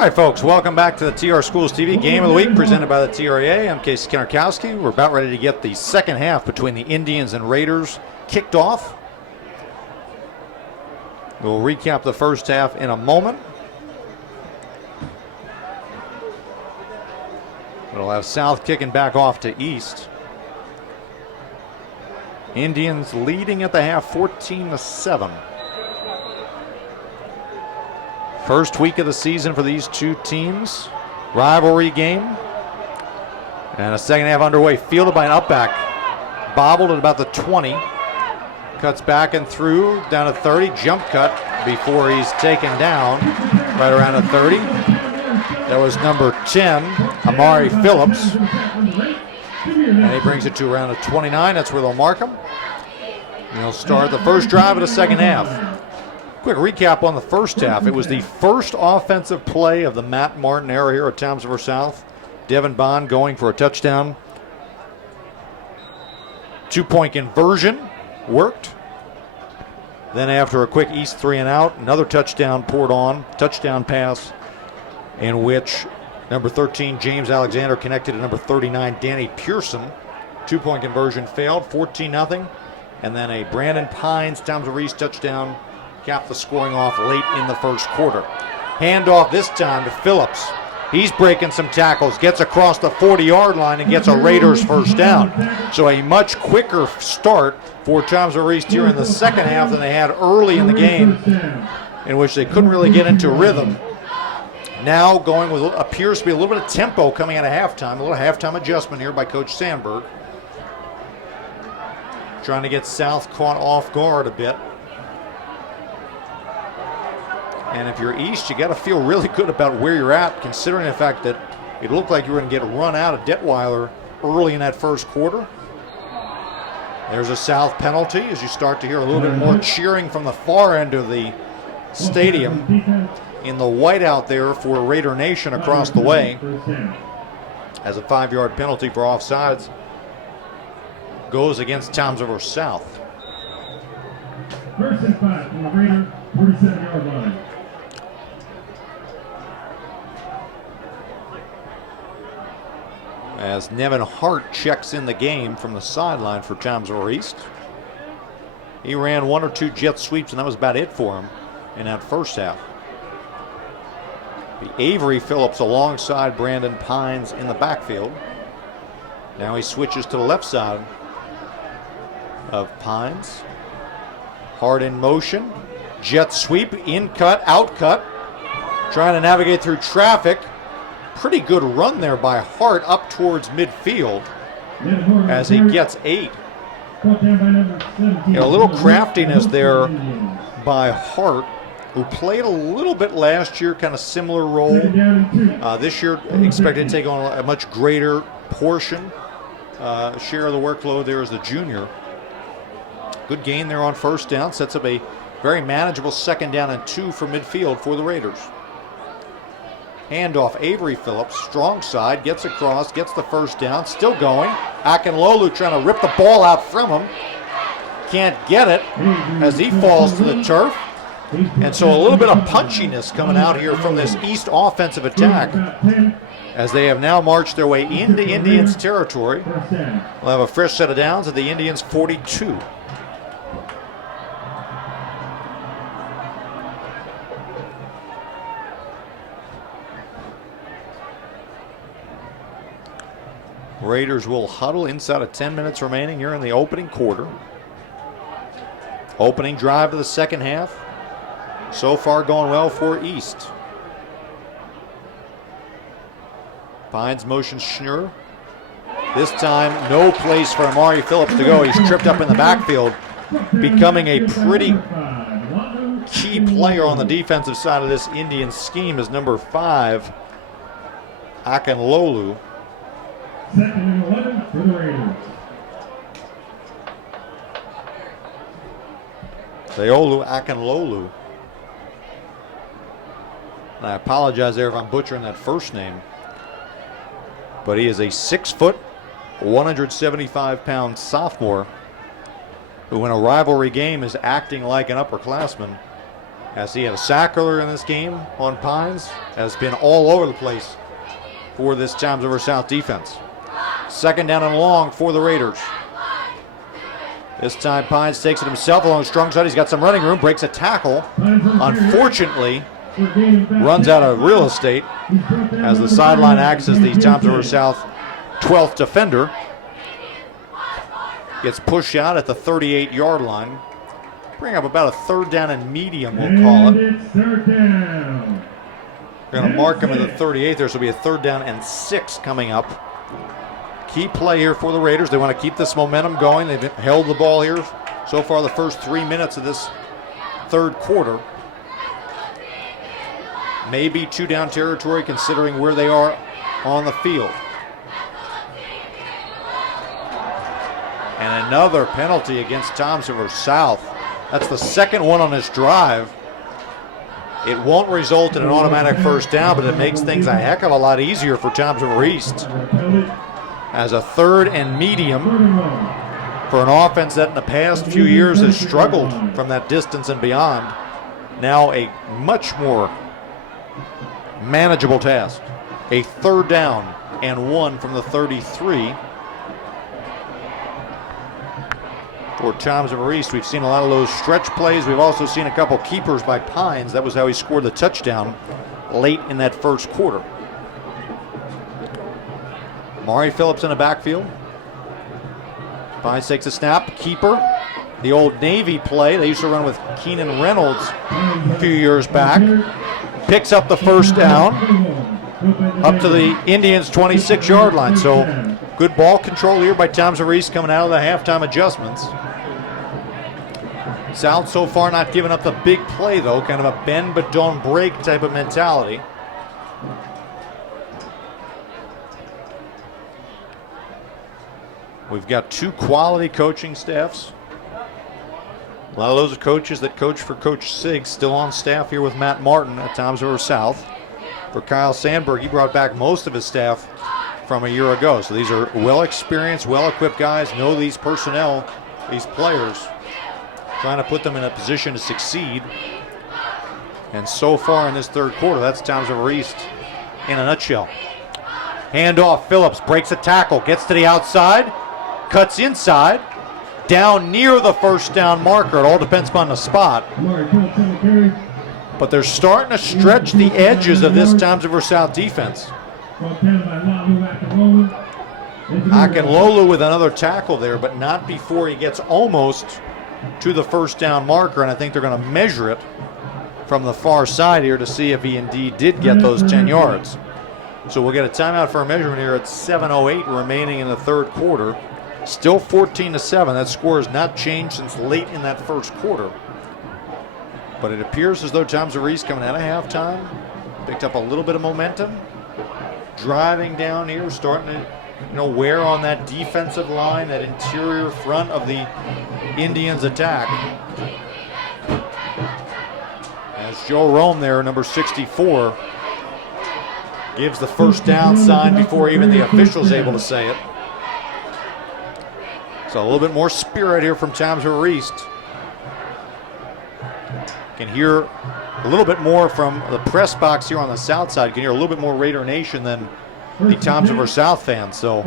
right, folks, welcome back to the TR Schools TV Game of the Week presented by the TRA. I'm Casey Kennerkowski. We're about ready to get the second half between the Indians and Raiders kicked off. We'll recap the first half in a moment. We'll have South kicking back off to East. Indians leading at the half 14-7. First week of the season for these two teams. Rivalry game. And a second half underway. Fielded by an upback. Bobbled at about the 20. Cuts back and through. Down to 30. Jump cut before he's taken down. Right around the 30. That was number 10, Amari Phillips. And he brings it to around the 29. That's where they'll mark him. And he'll start the first drive of the second half. Quick recap on the first half. It was the first offensive play of the Matt Martin era here at Townsville South. Devin Bond going for a touchdown. 2-point conversion worked. Then after a quick East 3 and out, another touchdown poured on. Touchdown pass in which number 13, James Alexander, connected to number 39, Danny Pearson. 2-point conversion failed, 14-0. And then a Brandon Pines, Townsville East touchdown capped the scoring off late in the first quarter. Handoff this time to Phillips. He's breaking some tackles, gets across the 40-yard line and gets a Raiders first down. So a much quicker start for Townsville East here in the second half than they had early in the game, in which they couldn't really get into rhythm. Now going with appears to be a little bit of tempo coming out of halftime. A little halftime adjustment here by Coach Sandberg. Trying to get South caught off guard a bit. And if you're East, you got to feel really good about where you're at, considering the fact that it looked like you were going to get run out of Detweiler early in that first quarter. There's a South penalty as you start to hear a little bit more cheering from the far end of the stadium in the whiteout there for Raider Nation across the way, as a 5-yard penalty for offsides goes against Townsville South. First and 5 from the Raider 47-yard line. As Nevin Hart checks in the game from the sideline for Townsville East. He ran 1 or 2 jet sweeps, and that was about it for him in that first half. The Avery Phillips alongside Brandon Pines in the backfield. Now he switches to the left side of Pines. Hart in motion. Jet sweep, in cut, out cut. Trying to navigate through traffic. Pretty good run there by Hart up towards midfield as he gets 8. A little craftiness there by Hart, who played a little bit last year, kind of similar role. This year expected to take on a much greater portion, share of the workload there as the junior. Good gain there on first down, sets up a very manageable second down and 2 for midfield for the Raiders. Handoff, Avery Phillips, strong side, gets across, gets the first down, still going. Akinlolu trying to rip the ball out from him. Can't get it as he falls to the turf. And so a little bit of punchiness coming out here from this East offensive attack, as they have now marched their way into Indians territory. We'll have a fresh set of downs at the Indians 42. Raiders will huddle inside of 10 minutes remaining here in the opening quarter. Opening drive of the second half. So far going well for East. Pines motion Schnur. This time no place for Amari Phillips to go. He's tripped up in the backfield, becoming a pretty key player on the defensive side of this Indian scheme is number 5, Akinlolu. Second and 11 for the Raiders. Seolu Akinlolu. And I apologize there if I'm butchering that first name. But he is a 6-foot, 175-pound sophomore who in a rivalry game is acting like an upperclassman as he had a sack earlier in this game on Pines, has been all over the place for this Toms River South defense. Second down and long for the Raiders. This time Pines takes it himself along the strong side. He's got some running room, breaks a tackle. Unfortunately, runs out of real estate as the sideline acts as the Toms River South 12th defender. Gets pushed out at the 38-yard line. Bring up about a third down and medium, we'll call it. It's third down. We're going to mark him at the 38. There's will be a third down and 6 coming up. Key play here for the Raiders. They want to keep this momentum going. They've held the ball here so far the first 3 minutes of this third quarter. Maybe 2-down territory considering where they are on the field. And another penalty against Toms River South. That's the second one on this drive. It won't result in an automatic first down, but it makes things a heck of a lot easier for Toms River East. As a third and medium for an offense that in the past few years has struggled from that distance and beyond. Now a much more manageable task. A third down and 1 from the 33. For Toms River East, we've seen a lot of those stretch plays. We've also seen a couple keepers by Pines. That was how he scored the touchdown late in that first quarter. Mari Phillips in the backfield. Pines takes a snap. Keeper. The old Navy play. They used to run with Keenan Reynolds a few years back. Picks up the first down up to the Indians' 26-yard line. So good ball control here by Toms River East coming out of the halftime adjustments. South so far not giving up the big play, though. Kind of a bend but don't break type of mentality. We've got 2 quality coaching staffs. A lot of those are coaches that coach for Coach Siggs, still on staff here with Matt Martin at Toms River South. For Kyle Sandberg, he brought back most of his staff from a year ago. So these are well-experienced, well-equipped guys, know these personnel, these players, trying to put them in a position to succeed. And so far in this third quarter, that's Toms River East in a nutshell. Handoff, Phillips breaks a tackle, gets to the outside, cuts inside, down near the first down marker. It all depends upon the spot. But they're starting to stretch the edges of this Toms River South defense. Akinlolu with another tackle there, but not before he gets almost to the first down marker, and I think they're going to measure it from the far side here to see if he indeed did get those 10 yards. So we'll get a timeout for a measurement here at 7:08 remaining in the third quarter. Still 14-7. That score has not changed since late in that first quarter. But it appears as though Toms River East coming out of halftime picked up a little bit of momentum. Driving down here, starting to wear on that defensive line, that interior front of the Indians' attack. As Joe Rome there, number 64, gives the first down sign before even the official's able to say it. So a little bit more spirit here from Toms River East. Can hear a little bit more from the press box here on the south side. Can hear a little bit more Raider Nation than the Toms River South fans. So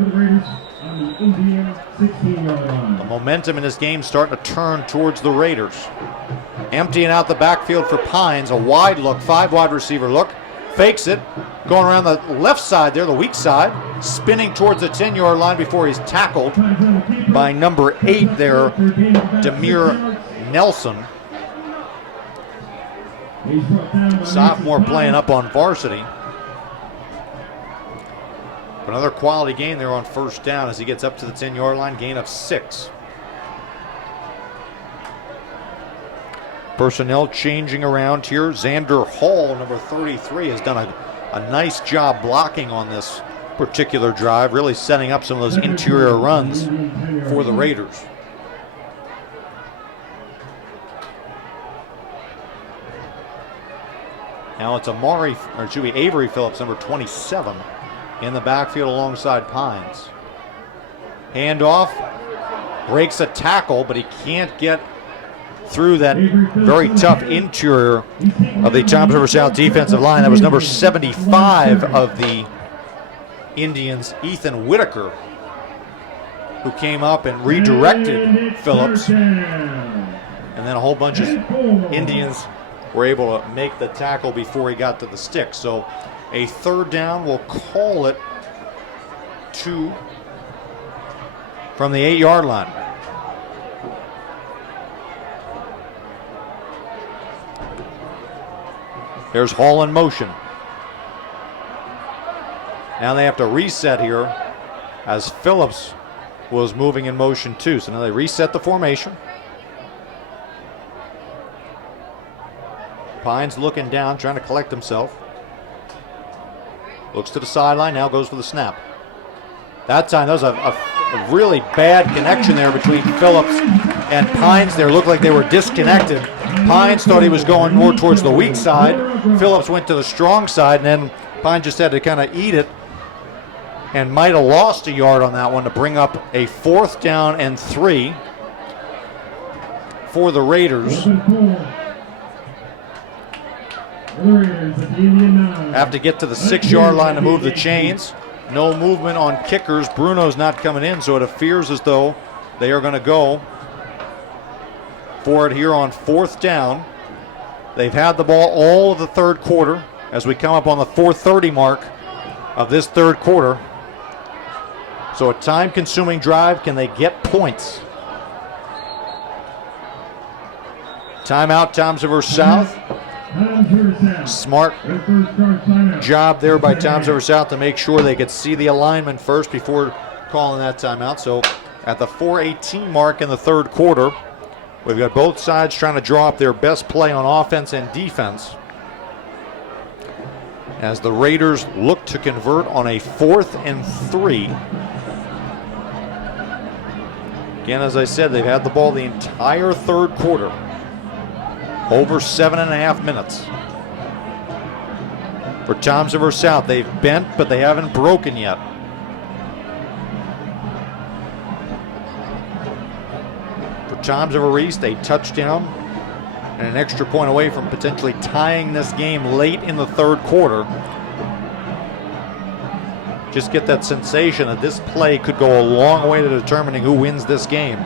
the momentum in this game starting to turn towards the Raiders. Emptying out the backfield for Pines. A wide look, 5 wide receiver look. Fakes it. Going around the left side there, the weak side. Spinning towards the 10-yard line before he's tackled by number 8 there, Demir Nelson. Sophomore playing up on varsity. Another quality gain there on first down as he gets up to the 10-yard line, gain of 6. Personnel changing around here. Xander Hall, number 33, has done a nice job blocking on this particular drive, really setting up some of those interior runs for the Raiders. Now it's Avery Phillips, number 27, in the backfield alongside Pines. Handoff, breaks a tackle, but he can't get through that very tough interior of the Toms River South defensive line. That was number 75 of the Indians, Ethan Whitaker, who came up and redirected Phillips. And then a whole bunch of Indians were able to make the tackle before he got to the stick. So a third down, we'll call it 2 from the 8-yard line. There's Hall in motion. Now they have to reset here as Phillips was moving in motion too. So now they reset the formation. Pines looking down, trying to collect himself. Looks to the sideline, now goes for the snap. That time, that was a really bad connection there between Phillips and Pines there. Looked like they were disconnected. Pines thought he was going more towards the weak side. Phillips went to the strong side, and then Pines just had to kind of eat it and might have lost a yard on that one to bring up a 4th down and 3 for the Raiders. Have to get to the 6-yard line to move the chains. No movement on kickers. Bruno's not coming in, so it appears as though they are going to go for it here on 4th down. They've had the ball all of the third quarter as we come up on the 4:30 mark of this third quarter. So a time-consuming drive. Can they get points? Timeout, Toms River South. Smart job there by Toms River South to make sure they could see the alignment first before calling that timeout. So at the 4:18 mark in the third quarter, we've got both sides trying to draw up their best play on offense and defense as the Raiders look to convert on a 4th and 3. Again, as I said, they've had the ball the entire third quarter. Over 7.5 minutes. For Toms River South, they've bent, but they haven't broken yet. For Toms River East, a touchdown and an extra point away from potentially tying this game late in the third quarter. Just get that sensation that this play could go a long way to determining who wins this game.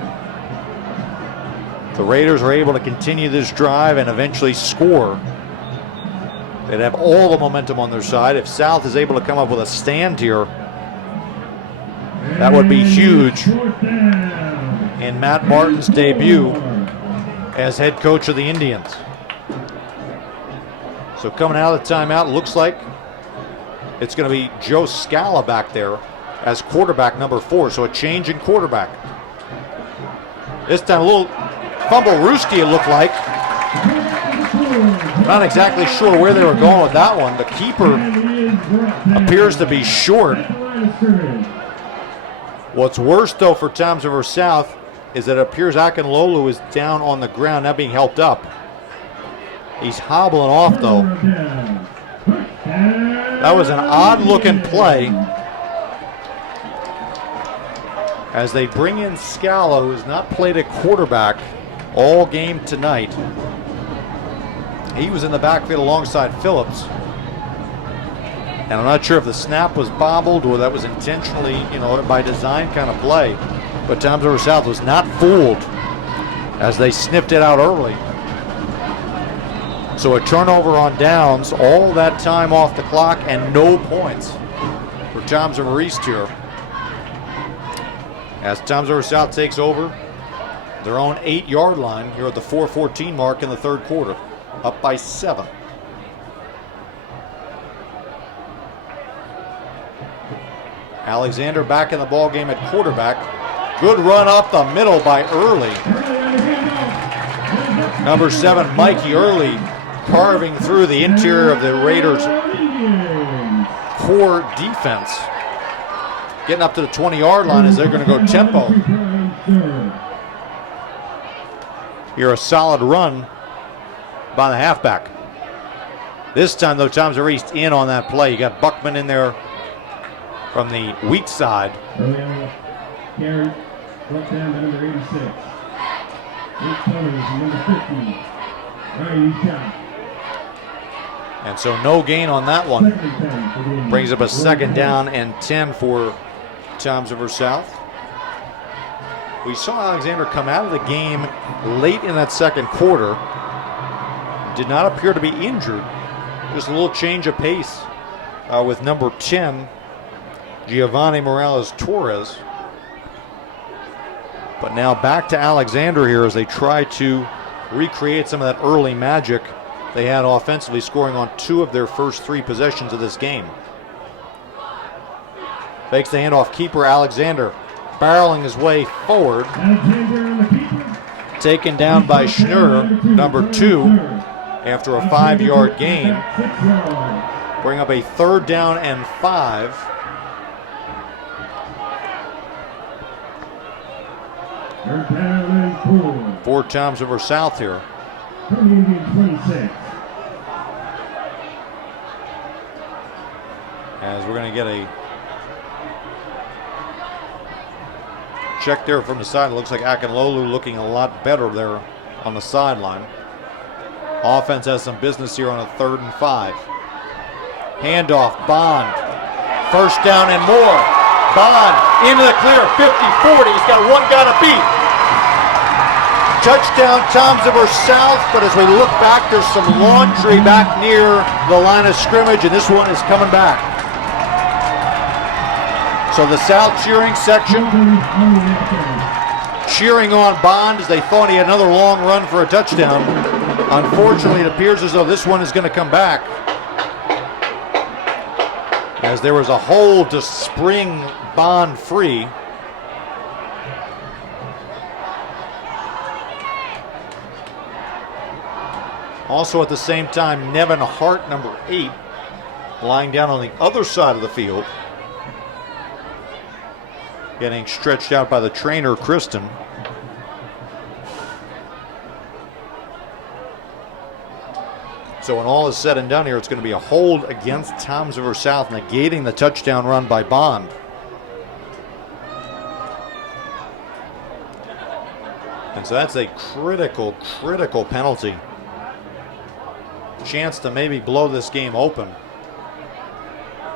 The Raiders are able to continue this drive and eventually score. They'd have all the momentum on their side. If South is able to come up with a stand here, that would be huge in Matt Martin's debut as head coach of the Indians. So coming out of the timeout, looks like it's going to be Joe Scala back there as quarterback number 4. So a change in quarterback. This time a little fumble Ruski, it looked like. Not exactly sure where they were going with that one. The keeper appears to be short. What's worse, though, for Toms River South is that it appears Akinlolu is down on the ground, now being helped up. He's hobbling off, though. That was an odd-looking play as they bring in Scala, who has not played a quarterback all game tonight. He was in the backfield alongside Phillips. And I'm not sure if the snap was bobbled or that was intentionally, by design kind of play. But Toms River South was not fooled as they sniffed it out early. So a turnover on downs, all that time off the clock, and no points for Toms River East here. As Toms River South takes over their own 8-yard line here at the 4:14 mark in the third quarter, up by 7. Alexander back in the ball game at quarterback. Good run up the middle by Early. Number 7, Mikey Early, carving through the interior of the Raiders' core defense. Getting up to the 20-yard line as they're going to go tempo. Here a solid run by the halfback. This time, though, Toms River East in on that play. You got Buckman in there from the weak side. And so no gain on that one. Brings up a 2nd down and 10 for Toms River South. We saw Alexander come out of the game late in that 2nd quarter. Did not appear to be injured. Just a little change of pace with number 10, Giovanni Morales-Torres. But now back to Alexander here as they try to recreate some of that early magic they had offensively, scoring on 2 of their first 3 possessions of this game. Fakes the handoff, keeper Alexander barreling his way forward. Taken down by Schnur, number 2, after a 5-yard gain. Bring up a 3rd down and 5. For Toms River South here. As we're going to get a check there from the side. It looks like Akinlolu looking a lot better there on the sideline. Offense has some business here on a 3rd and 5. Handoff, Bond. 1st down and more. Bond into the clear, 50-40. He's got one guy to beat. Touchdown, Toms River South, but as we look back, there's some laundry back near the line of scrimmage, and this one is coming back. So the South cheering section cheering on Bond as they thought he had another long run for a touchdown. Unfortunately, it appears as though this one is going to come back, as there was a hold to spring Bond free. Also at the same time, Nevin Hart, number 8, lying down on the other side of the field, getting stretched out by the trainer, Kristen. So when all is said and done here, it's going to be a hold against Toms River South, negating the touchdown run by Bond. And so that's a critical penalty. Chance to maybe blow this game open.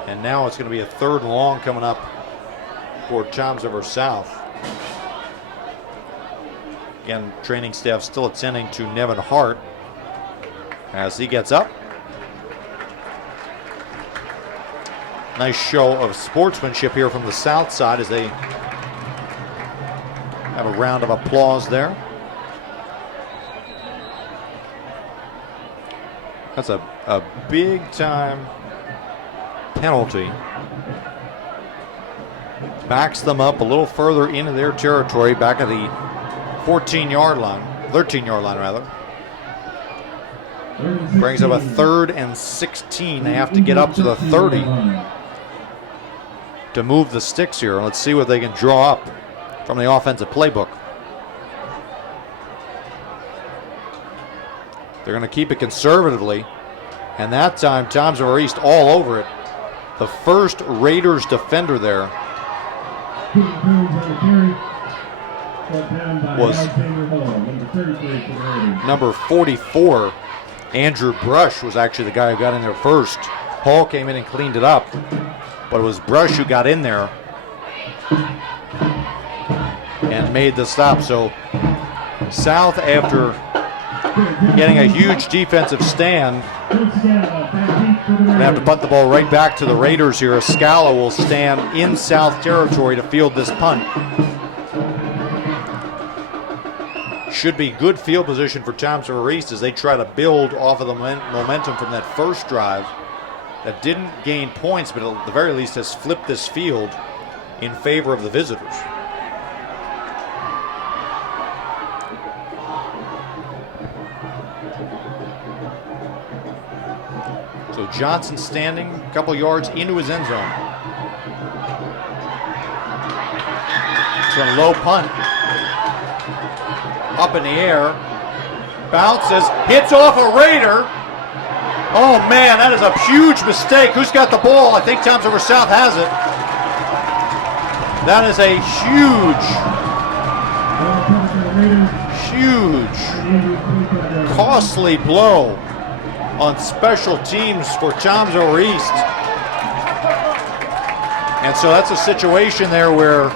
And now it's going to be a 3rd and long coming up for Toms River South. Again, training staff still attending to Nevin Hart as he gets up. Nice show of sportsmanship here from the South side as they have a round of applause there. That's a big time penalty. Backs them up a little further into their territory, back at the 13-yard line rather. Brings up a 3rd and 16. They have to get up to the 30 to move the sticks here. Let's see what they can draw up from the offensive playbook. They're going to keep it conservatively, and that time Toms River East all over it. The first Raiders defender there was number 44. Andrew Brush was actually the guy who got in there first. Hall came in and cleaned it up, but it was Brush who got in there and made the stop. So South, after getting a huge defensive stand, they have to punt the ball right back to the Raiders here. Scala will stand in South territory to field this punt. Should be good field position for Toms River East as they try to build off of the momentum from that first drive that didn't gain points, but at the very least has flipped this field in favor of the visitors. So Johnson standing a couple yards into his end zone. It's a low punt. Up in the air. Bounces. Hits off a Raider. Oh man, that is a huge mistake. Who's got the ball? I think Toms River South has it. That is a huge Costly blow on special teams for Toms Over East. And so that's a situation there where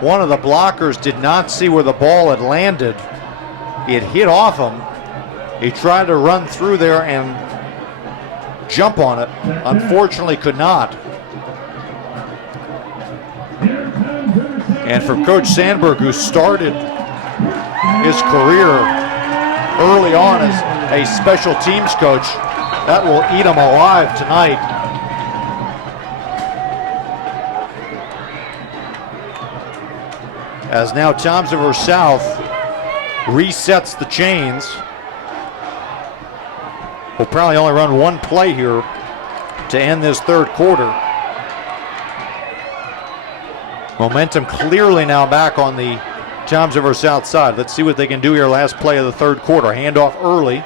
one of the blockers did not see where the ball had landed. It hit off him. He tried to run through there and jump on it. Unfortunately could not. And for Coach Sandberg, who started his career early on as a special teams coach, that will eat him alive tonight. As now Toms River South resets the chains. We'll probably only run one play here to end this third quarter. Momentum clearly now back on the Toms River South side. Let's see what they can do here last play of the third quarter. Handoff early,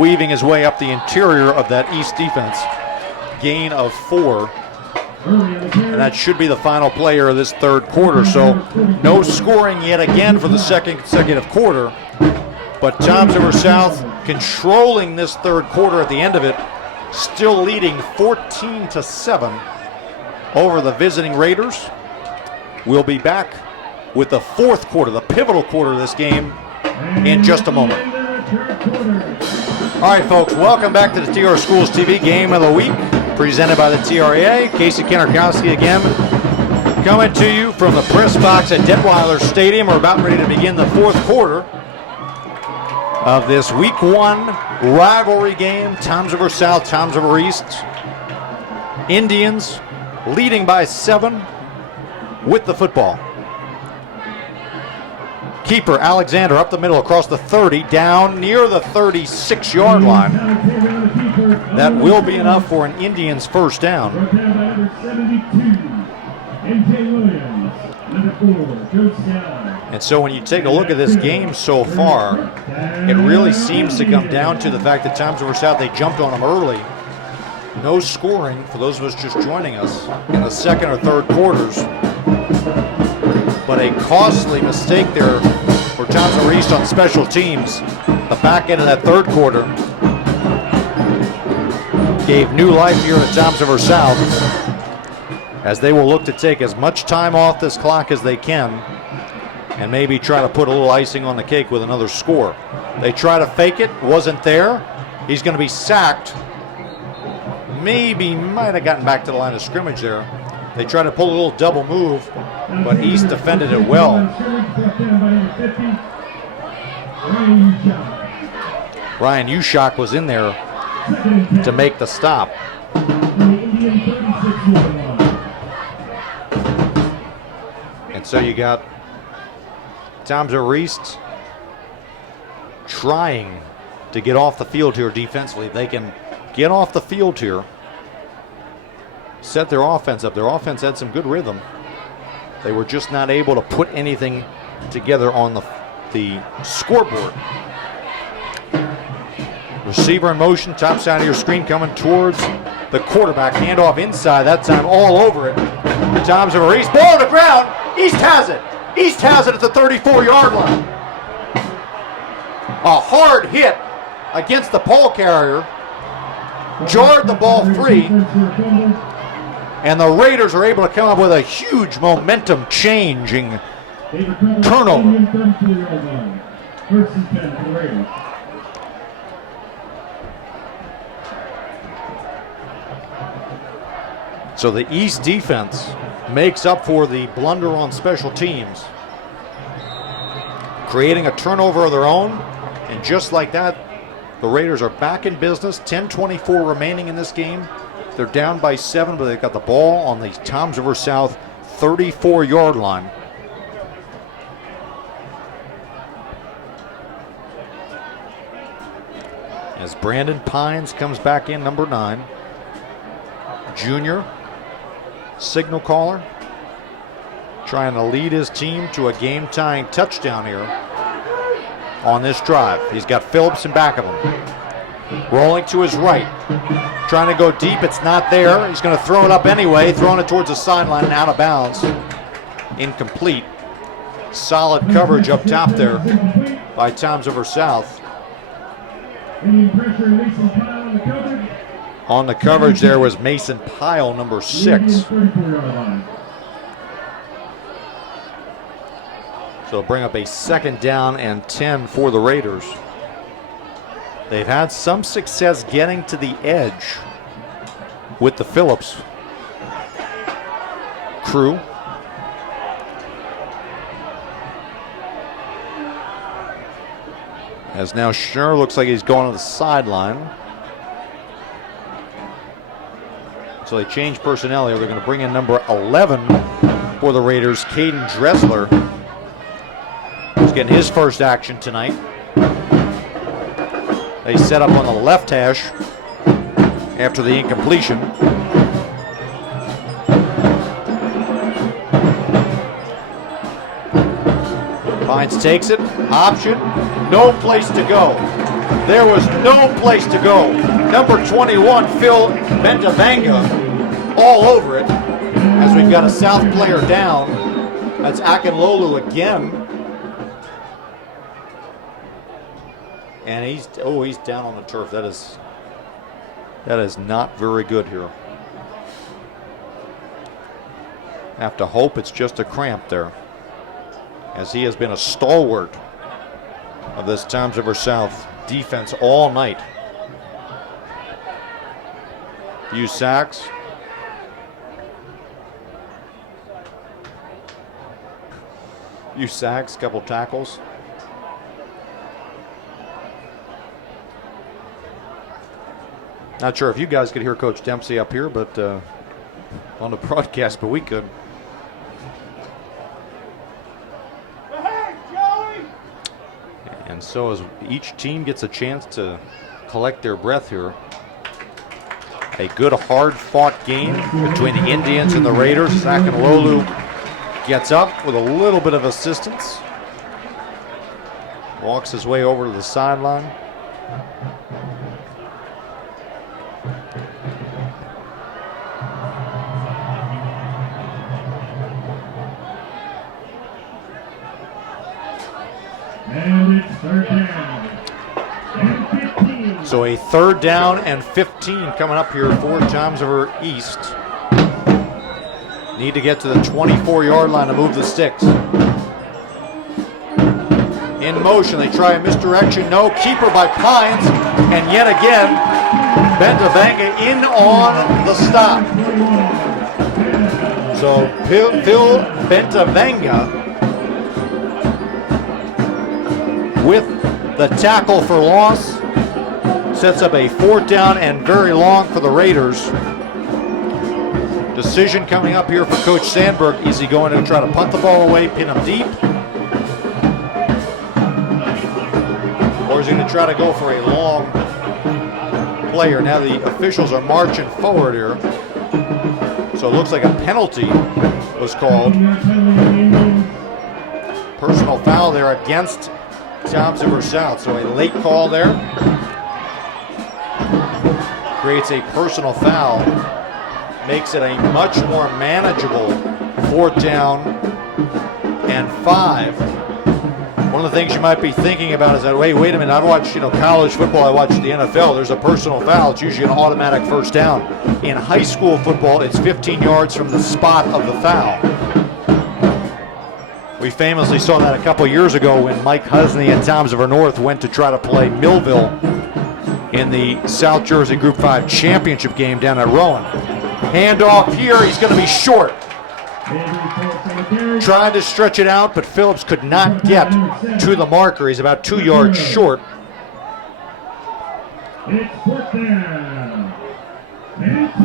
weaving his way up the interior of that East defense. Gain of 4. And that should be the final player of this third quarter. So no scoring yet again for the second consecutive quarter. But Toms River South controlling this third quarter at the end of it, still leading 14-7 over the visiting Raiders. We'll be back with the fourth quarter, the pivotal quarter of this game, in just a moment. All right, folks, welcome back to the TR Schools TV Game of the Week, presented by the TRAA. Casey Kennerkowski again, coming to you from the press box at Detweiler Stadium. We're about ready to begin the fourth quarter of this Week 1 rivalry game. Toms River South, Toms River East. Indians leading by 7 with the football. Keeper Alexander up the middle across the 30, down near the 36-yard line. That will be enough for an Indians first down. And so when you take a look at this game so far, it really seems to come down to the fact that Toms River South, they jumped on them early. No scoring for those of us just joining us in the second or third quarters. But a costly mistake there for Toms River East on special teams. The back end of that third quarter gave new life here at Toms River South, as they will look to take as much time off this clock as they can and maybe try to put a little icing on the cake with another score. They try to fake it, wasn't there. He's going to be sacked. Maybe might have gotten back to the line of scrimmage there. They tried to pull a little double move, but East defended it well. Ryan Ushak was in there to make the stop. And so you got Toms River East trying to get off the field here defensively. They can get off the field here, set their offense up. Their offense had some good rhythm. They were just not able to put anything together on the scoreboard. Receiver in motion, top side of your screen coming towards the quarterback. Handoff inside, that time all over it. Toms River East, ball on the ground. East has it. East has it at the 34-yard line. A hard hit against the pole carrier jarred the ball free, and the Raiders are able to come up with a huge momentum-changing turnover. So the East defense makes up for the blunder on special teams, creating a turnover of their own, and just like that, the Raiders are back in business. 10:24 remaining in this game. They're down by 7, but they've got the ball on the Toms River South 34-yard line. As Brandon Pines comes back in, number 9. Junior, signal caller, trying to lead his team to a game-tying touchdown here on this drive. He's got Phillips in back of him. Rolling to his right. Trying to go deep. It's not there. He's going to throw it up anyway. Throwing it towards the sideline and out of bounds. Incomplete. solid coverage up top there by Toms River South. Any pressure, Mason Pyle on the coverage. On the coverage there was Mason Pyle, number 6. 34-yard line. So bring up a 2nd down and 10 for the Raiders. They've had some success getting to the edge with the Phillips crew. As now Schnur looks like he's going to the sideline. So they changed personnel here. They're going to bring in number 11 for the Raiders, Caden Dressler. He's getting his first action tonight. They set up on the left hash after the incompletion. Pines takes it, option, no place to go. There was no place to go. Number 21, Phil Bentavanga, all over it. As we've got a South player down. That's Akinlolu again. And he's down on the turf. That is not very good here. Have to hope it's just a cramp there, as he has been a stalwart of this Toms River South defense all night. Few sacks. Couple tackles. Not sure if you guys could hear Coach Dempsey up here, but on the broadcast, but we could. And so as each team gets a chance to collect their breath here, a good hard-fought game between the Indians and the Raiders. Akinlolu gets up with a little bit of assistance. Walks his way over to the sideline. And it's 3rd down and 15. So a 3rd down and 15 coming up here for Toms River East. Need to get to the 24-yard line to move the sticks. In motion, they try a misdirection. No, keeper by Pines. And yet again, Bentavanga in on the stop. So Phil Bentavanga with the tackle for loss sets up a 4th down and very long for the Raiders. Decision coming up here for Coach Sandberg. Is he going to try to punt the ball away, pin him deep? Or is he going to try to go for a long player? Now the officials are marching forward here. So it looks like a penalty was called. Personal foul there against Toms River South. So a late call there. Creates a personal foul. Makes it a much more manageable 4th down and 5. One of the things you might be thinking about is that, wait a minute, I've watched college football, I watched the NFL, there's a personal foul, it's usually an automatic 1st down. In high school football, it's 15 yards from the spot of the foul. We famously saw that a couple years ago when Mike Husney and Toms River North went to try to play Millville in the South Jersey Group 5 championship game down at Rowan. Handoff here, he's going to be short. Tried to stretch it out, but Phillips could not get to the marker. He's about 2 yards short. It's 4th down and 2.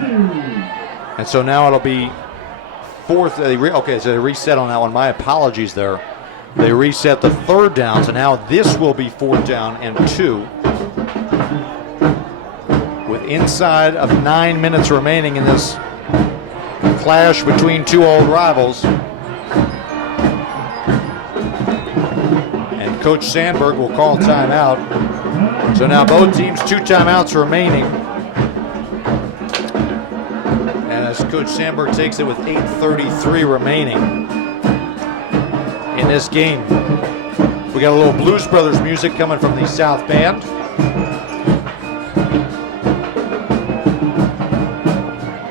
And so now it'll be 4th. Okay, so they reset on that one. My apologies there. They reset the 3rd down, so now this will be 4th down and 2. With inside of 9 minutes remaining in this clash between two old rivals. And Coach Sandberg will call timeout. So now both teams 2 timeouts remaining. As Coach Sandberg takes it with 8:33 remaining in this game. We got a little Blues Brothers music coming from the South Band.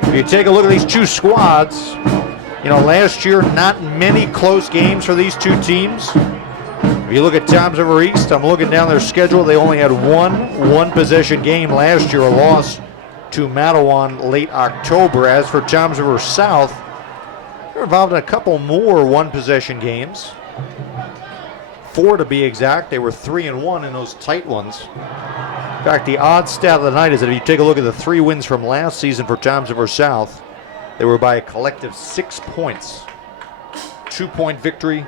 If you take a look at these two squads, you know, last year, not many close games for these two teams. If you look at Toms River East, I'm looking down their schedule. They only had one possession game last year, a loss to Matawan late October. As for Toms River South, they're involved in a couple more one possession games. 4 to be exact. They were 3-1 in those tight ones. In fact, the odd stat of the night is that if you take a look at the 3 wins from last season for Toms River South, they were by a collective 6 points. 2-point victory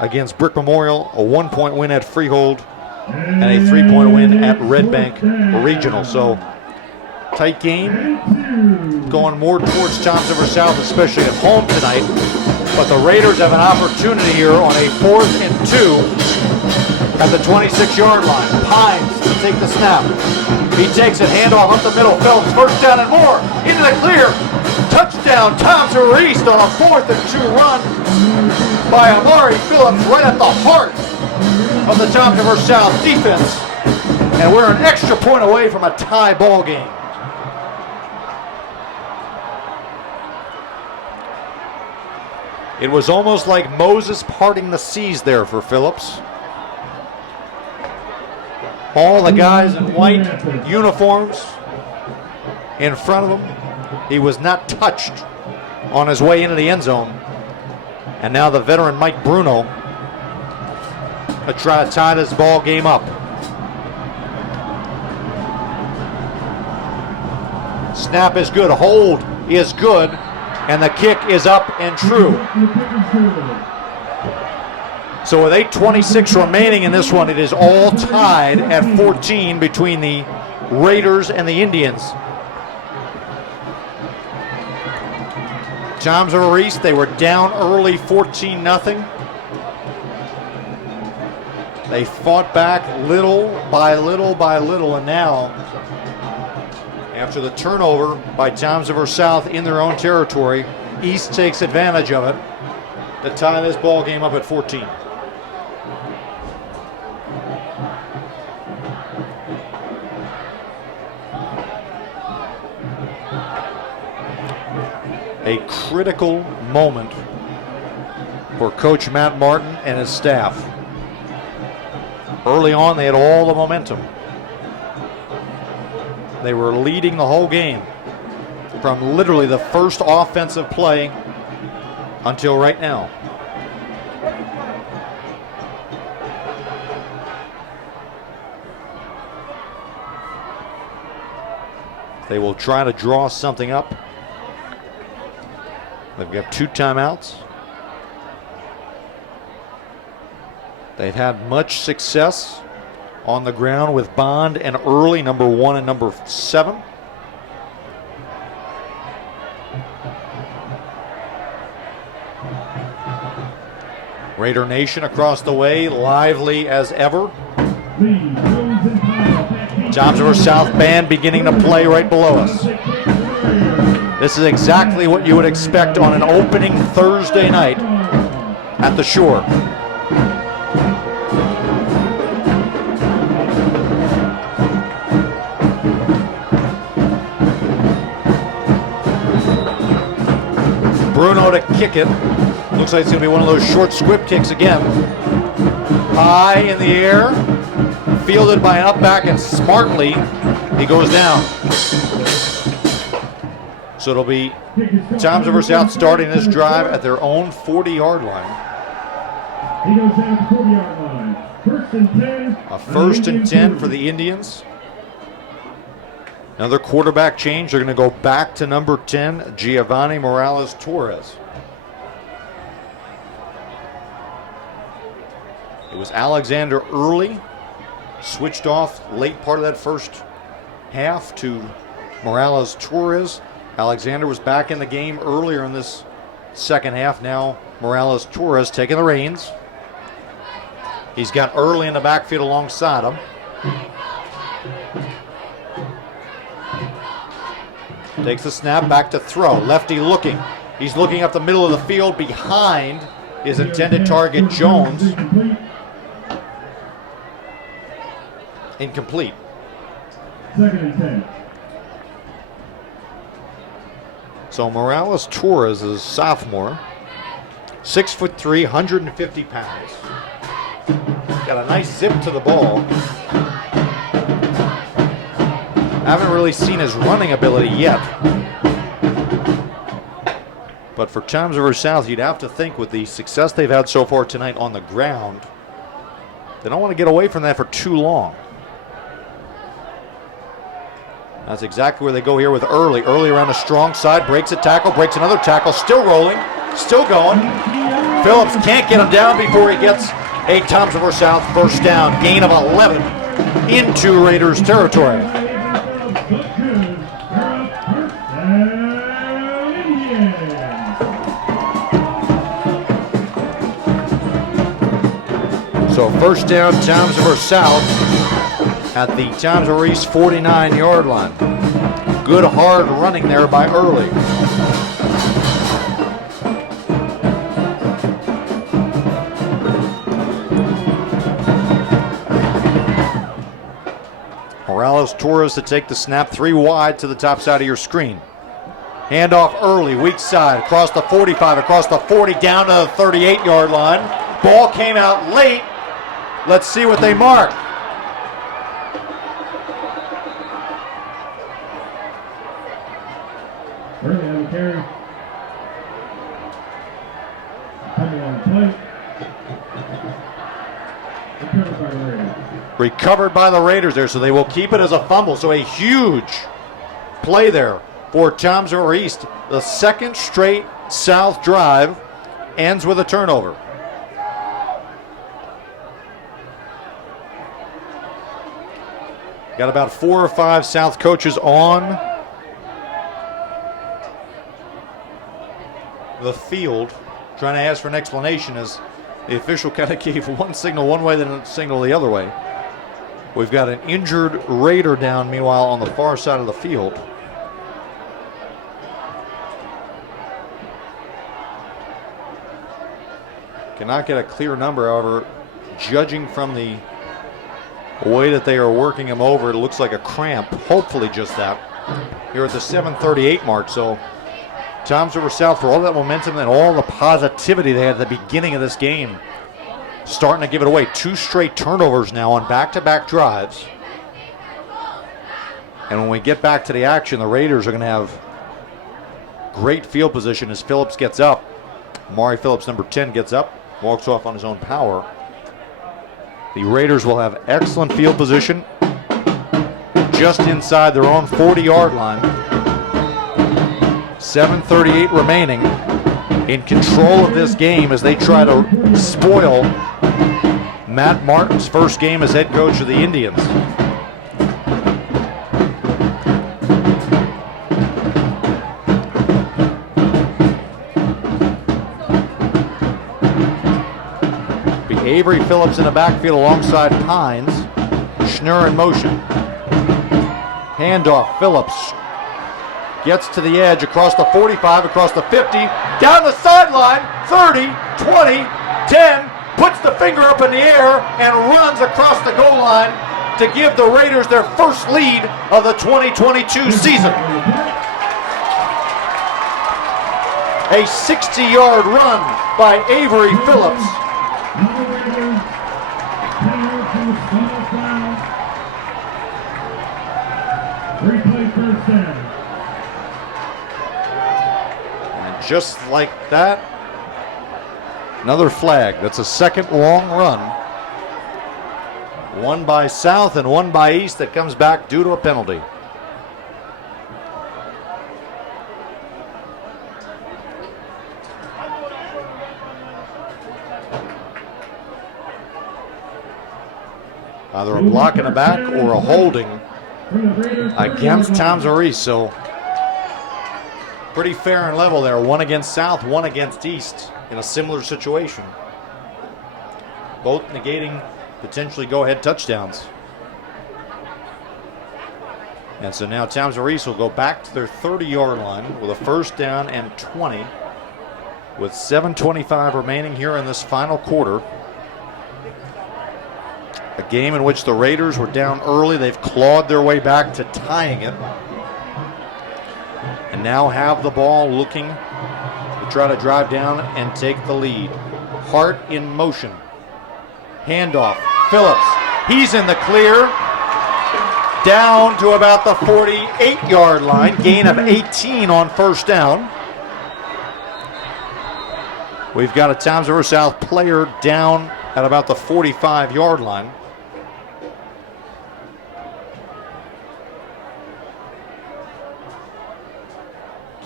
against Brick Memorial, a 1-point win at Freehold, and a 3-point win at Red Bank Regional. So, tight game, going more towards Toms River South, especially at home tonight. But the Raiders have an opportunity here on a 4th and 2 at the 26-yard line. Pines to take the snap. He takes it, handoff up the middle. Phelps, first down and more. Into the clear. Touchdown, Toms River East on a 4th and 2 run by Amari Phillips, right at the heart of the Toms River South defense. And we're an extra point away from a tie ball game. It was almost like Moses parting the seas there for Phillips. All the guys in white uniforms in front of him. He was not touched on his way into the end zone. And now the veteran Mike Bruno to try to tie this ball game up. Snap is good, hold is good, and the kick is up and true. So with 8:26 remaining in this one, it is all tied at 14 between the Raiders and the Indians. Toms River East, they were down early 14-0. They fought back little by little by little, and now, after the turnover by Toms River South in their own territory, East takes advantage of it to tie this ball game up at 14. A critical moment for Coach Matt Martin and his staff. Early on, they had all the momentum. They were leading the whole game from literally the first offensive play until right now. They will try to draw something up. They've got 2 timeouts. They've had much success on the ground with Bond and Early, number 1 and number 7. Raider Nation across the way, lively as ever. Toms River South Band beginning to play right below us. This is exactly what you would expect on an opening Thursday night at the Shore. Bruno to kick it. Looks like it's going to be one of those short squib kicks again. High in the air. Fielded by an up back, and smartly he goes down. So it'll be Toms River South starting this drive at their own 40-yard line. He goes down at the 40-yard line. 1st and 10. A 1st and 10 for the Indians. Another quarterback change. They're going to go back to number 10, Giovanni Morales Torres. It was Alexander Early, switched off late part of that first half to Morales Torres. Alexander was back in the game earlier in this second half. Now Morales Torres taking the reins. He's got Early in the backfield alongside him. Takes the snap, back to throw. Lefty looking. He's looking up the middle of the field behind his intended target, Jones. Incomplete. 2nd and 10. So Morales Torres is a sophomore, 6'3", 150 pounds. Got a nice zip to the ball. Haven't really seen his running ability yet. But for Toms River South, you'd have to think with the success they've had so far tonight on the ground, they don't want to get away from that for too long. That's exactly where they go here with Early. Early around the strong side, breaks a tackle, breaks another tackle, still rolling, still going. Phillips can't get him down before he gets a Toms River South first down. Gain of 11 into Raiders territory. So first down, Toms River South at the Toms River East 49-yard line. Good hard running there by Early. Morales Torres to take the snap, 3 wide to the top side of your screen. Handoff Early, weak side, across the 45, across the 40, down to the 38-yard line. Ball came out late. Let's see what they mark. Early on the carry. Coming on play. Recovered by the Raiders. Recovered by the Raiders there, so they will keep it as a fumble. So a huge play there for Toms River East. The second straight South drive ends with a turnover. Got about 4 or 5 South coaches on the field trying to ask for an explanation as the official kind of gave one signal one way, then a signal the other way. We've got an injured Raider down, meanwhile, on the far side of the field. Cannot get a clear number, however, judging from the way that they are working him over, it looks like a cramp, hopefully just that, here at the 7:38 mark. So Toms River South, for all that momentum and all the positivity they had at the beginning of this game, starting to give it away. 2 straight turnovers now on back-to-back drives. And when we get back to the action, the Raiders are going to have great field position as Phillips gets up. Amari Phillips, number 10, gets up, walks off on his own power. The Raiders will have excellent field position just inside their own 40-yard line. 7:38 remaining, in control of this game as they try to spoil Matt Martin's first game as head coach of the Indians. Avery Phillips in the backfield alongside Pines. Schnurr in motion. Handoff, Phillips gets to the edge, across the 45, across the 50, down the sideline, 30, 20, 10, puts the finger up in the air and runs across the goal line to give the Raiders their first lead of the 2022 season. A 60-yard run by Avery Phillips. And just like that, another flag. That's a second long run. One by South and one by East that comes back due to a penalty. Either a block in the back or a holding against Toms River East. So pretty fair and level there. One against South, one against East in a similar situation. Both negating potentially go-ahead touchdowns. And so now Toms River East will go back to their 30-yard line with a first down and 20. with 7:25 remaining here in this final quarter. A game in which the Raiders were down early. They've clawed their way back to tying it. And now have the ball, looking to try to drive down and take the lead. Hart in motion. Handoff. Phillips. He's in the clear. Down to about the 48-yard line. Gain of 18 on first down. We've got a Toms River South player down at about the 45-yard line.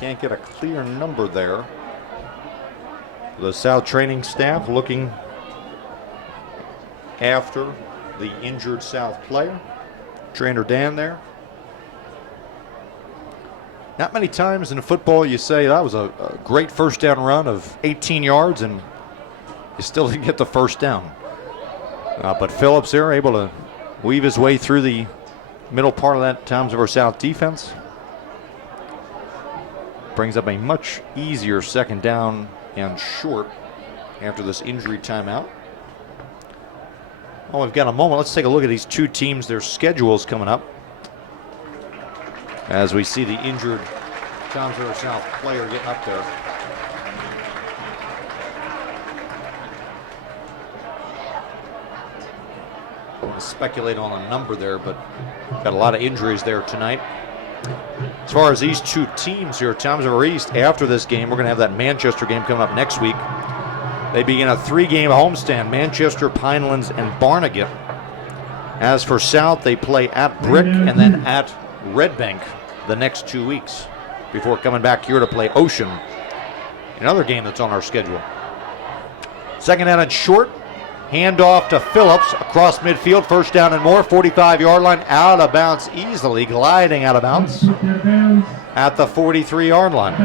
Can't get a clear number there. The South training staff looking after the injured South player. Trainer Dan there. Not many times in football you say that was a great first down run of 18 yards and you still didn't get the first down. But Phillips there able to weave his way through the middle part of that Toms River South defense. Brings up a much easier second down and short after this injury timeout. Oh, we've got a moment. Let's take a look at these two teams, their schedules coming up. As we see the injured Toms River South player getting up there. I don't want to speculate on a number there, but got a lot of injuries there tonight. As far as these two teams here, Toms River East, after this game, we're going to have that Manchester game coming up next week. They begin a 3-game homestand, Manchester, Pinelands, and Barnegat. As for South, they play at Brick and then at Red Bank the next 2 weeks before coming back here to play Ocean, another game that's on our schedule. Second down and short. Handoff to Phillips across midfield. First down and more. 45-yard line. Out of bounds easily. Gliding out of bounds at the 43-yard line.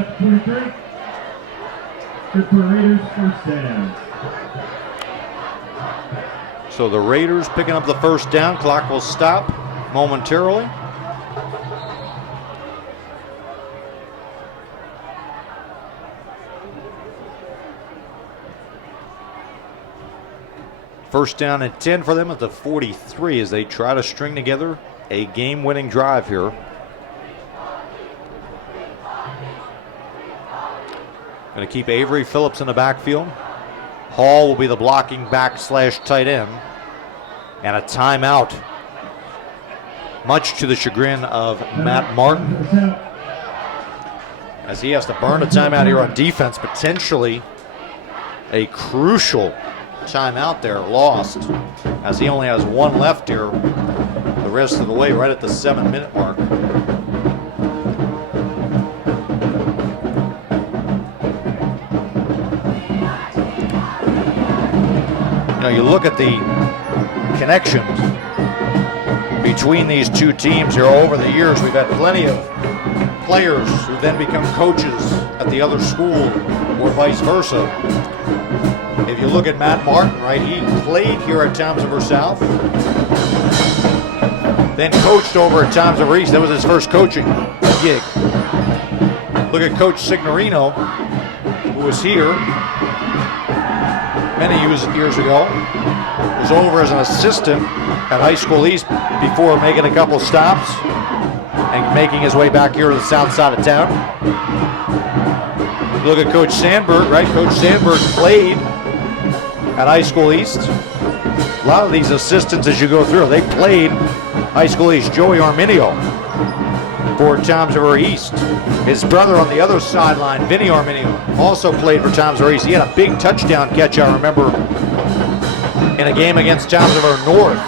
So the Raiders picking up the first down. Clock will stop momentarily. First down and 10 for them at the 43 as they try to string together a game-winning drive here. Going to keep Avery Phillips in the backfield. Hall will be the blocking back / tight end. And a timeout, much to the chagrin of Matt Martin, as he has to burn a timeout here on defense. Potentially a crucial timeout there lost, as he only has one left here the rest of the way, right at the 7-minute mark. You know, you look at the connections between these two teams here over the years. We've had plenty of players who then become coaches at the other school or vice versa. If you look at Matt Martin, right, he played here at Toms River South, then coached over at Toms River East. That was his first coaching gig. Look at Coach Signorino, who was here many years ago, was over as an assistant at High School East before making a couple stops and making his way back here to the south side of town. Look at Coach Sandberg, right? Coach Sandberg played at High School East. A lot of these assistants, as you go through, they played High School East. Joey Arminio for Toms River East. His brother on the other sideline, Vinny Arminio, also played for Toms River East. He had a big touchdown catch, I remember, in a game against Toms River North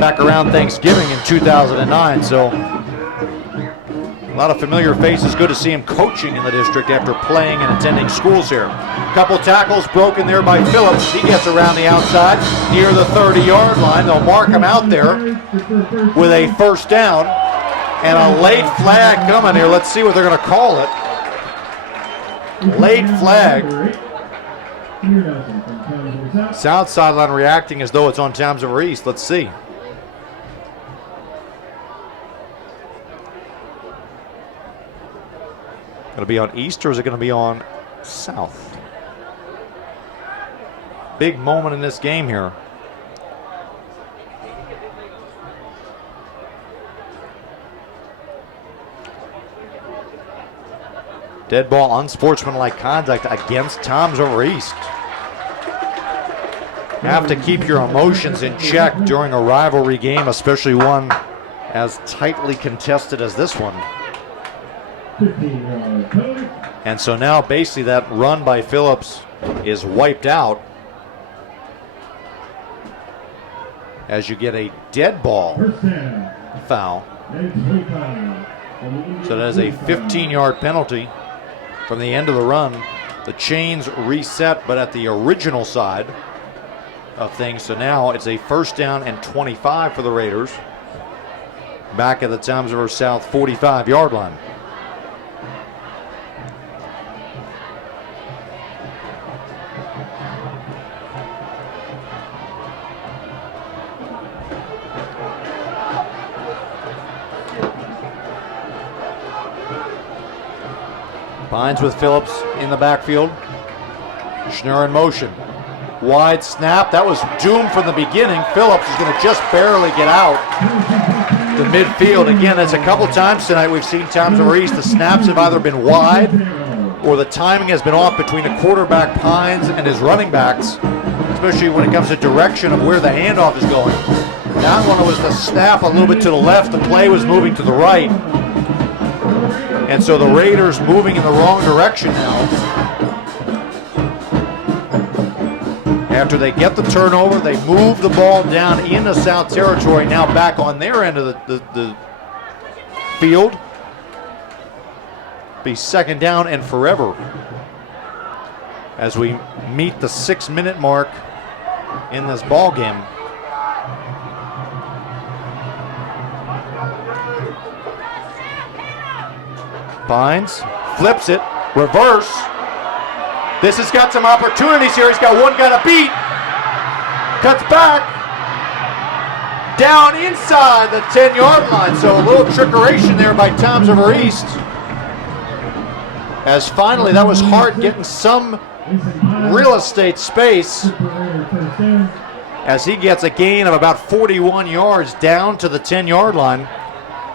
back around Thanksgiving in 2009. So a lot of familiar faces. Good to see him coaching in the district after playing and attending schools here. Couple tackles broken there by Phillips. He gets around the outside near the 30-yard line. They'll mark him out there with a first down. And a late flag coming here. Let's see what they're going to call it. Late flag. South sideline reacting as though it's on Toms River East. Let's see. Going to be on East, or is it going to be on South? big moment in this game here. Dead ball, unsportsmanlike conduct against Toms Over East. Have to keep your emotions in check during a rivalry game, especially one as tightly contested as this one. 15-yard penalty. And so now basically that run by Phillips is wiped out as you get a dead ball First down. foul. And 25. So that is a 15-yard penalty from the end of the run. The chains reset, but at the original side of things. So now it's a first down and 25 for the Raiders. Back at the Toms River South 45-yard line. Pines with Phillips in the backfield. Schnurr in motion. Wide snap. That was doomed from the beginning. Phillips is going to just barely get out the midfield. Again, that's a couple times tonight we've seen Toms River East. The snaps have either been wide or the timing has been off between the quarterback, Pines, and his running backs, especially when it comes to direction of where the handoff is going. That one was the snap a little bit to the left. The play was moving to the right. And so the Raiders moving in the wrong direction now. After they get the turnover, they move the ball down into South Territory, now back on their end of the field. Be second down and forever as we meet the 6-minute mark in this ball game. Pines flips it, reverse. This has got some opportunities here. He's got one guy to beat. Cuts back. Down inside the 10-yard line. So a little trickeration there by Toms River East. As finally, that was hard getting some real estate space as he gets a gain of about 41 yards down to the 10-yard line.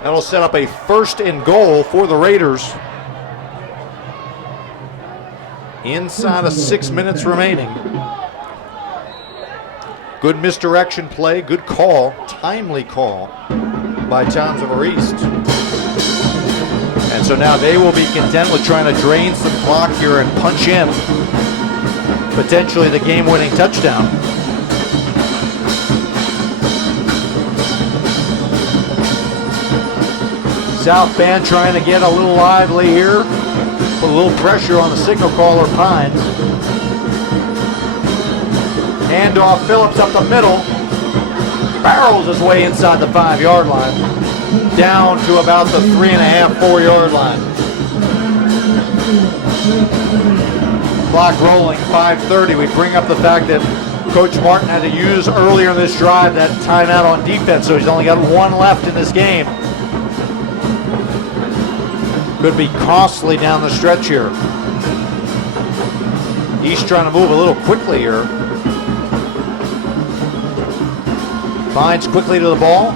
That'll set up a first and goal for the Raiders. Inside of 6 minutes remaining. Good misdirection play, good call, timely call by Toms River East. And so now they will be content with trying to drain some clock here and punch in potentially the game-winning touchdown. South Band trying to get a little lively here. Put a little pressure on the signal caller, Pines. Handoff, Phillips up the middle. Barrels his way inside the 5-yard line. Down to about the 3.5, 4-yard line. Clock rolling, 5:30. We bring up the fact that Coach Martin had to use earlier in this drive that timeout on defense, so he's only got one left in this game. Could be costly down the stretch here. East trying to move a little quickly here. Finds quickly to the ball.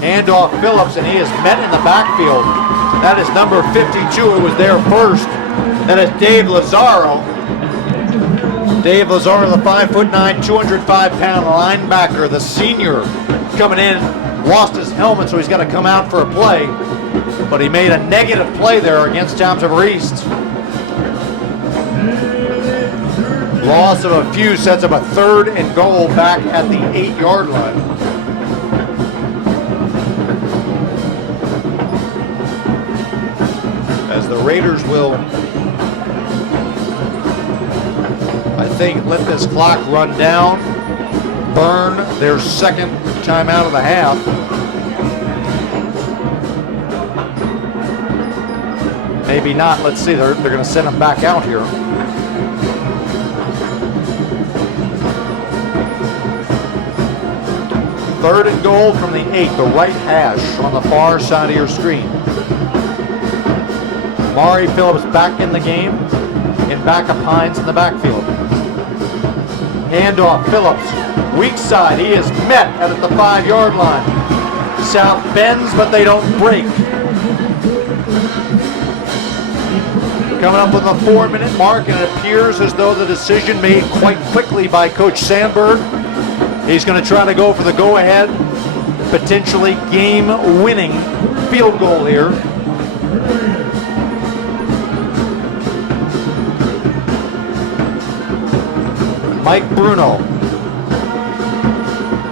Handoff Phillips, and he is met in the backfield. That is number 52 who was there first. That is Dave Lazaro. Dave Lazaro, the 5'9", 205-pound linebacker, the senior coming in. Lost his helmet, so he's got to come out for a play. But he made a negative play there against Toms River East. Loss of a few sets up a third and goal back at the 8-yard line. As the Raiders will, I think, let this clock run down, burn their second timeout of the half. Maybe not. Let's see. They're going to send him back out here. Third and goal from the 8, the right hash on the far side of your screen. Mari Phillips back in the game, and back of Pines in the backfield. Handoff, Phillips, weak side. He is met at the 5-yard line. South bends, but they don't break. Coming up on the 4-minute mark, and it appears as though the decision made quite quickly by Coach Sandberg. He's going to try to go for the go-ahead, potentially game-winning field goal here. Mike Bruno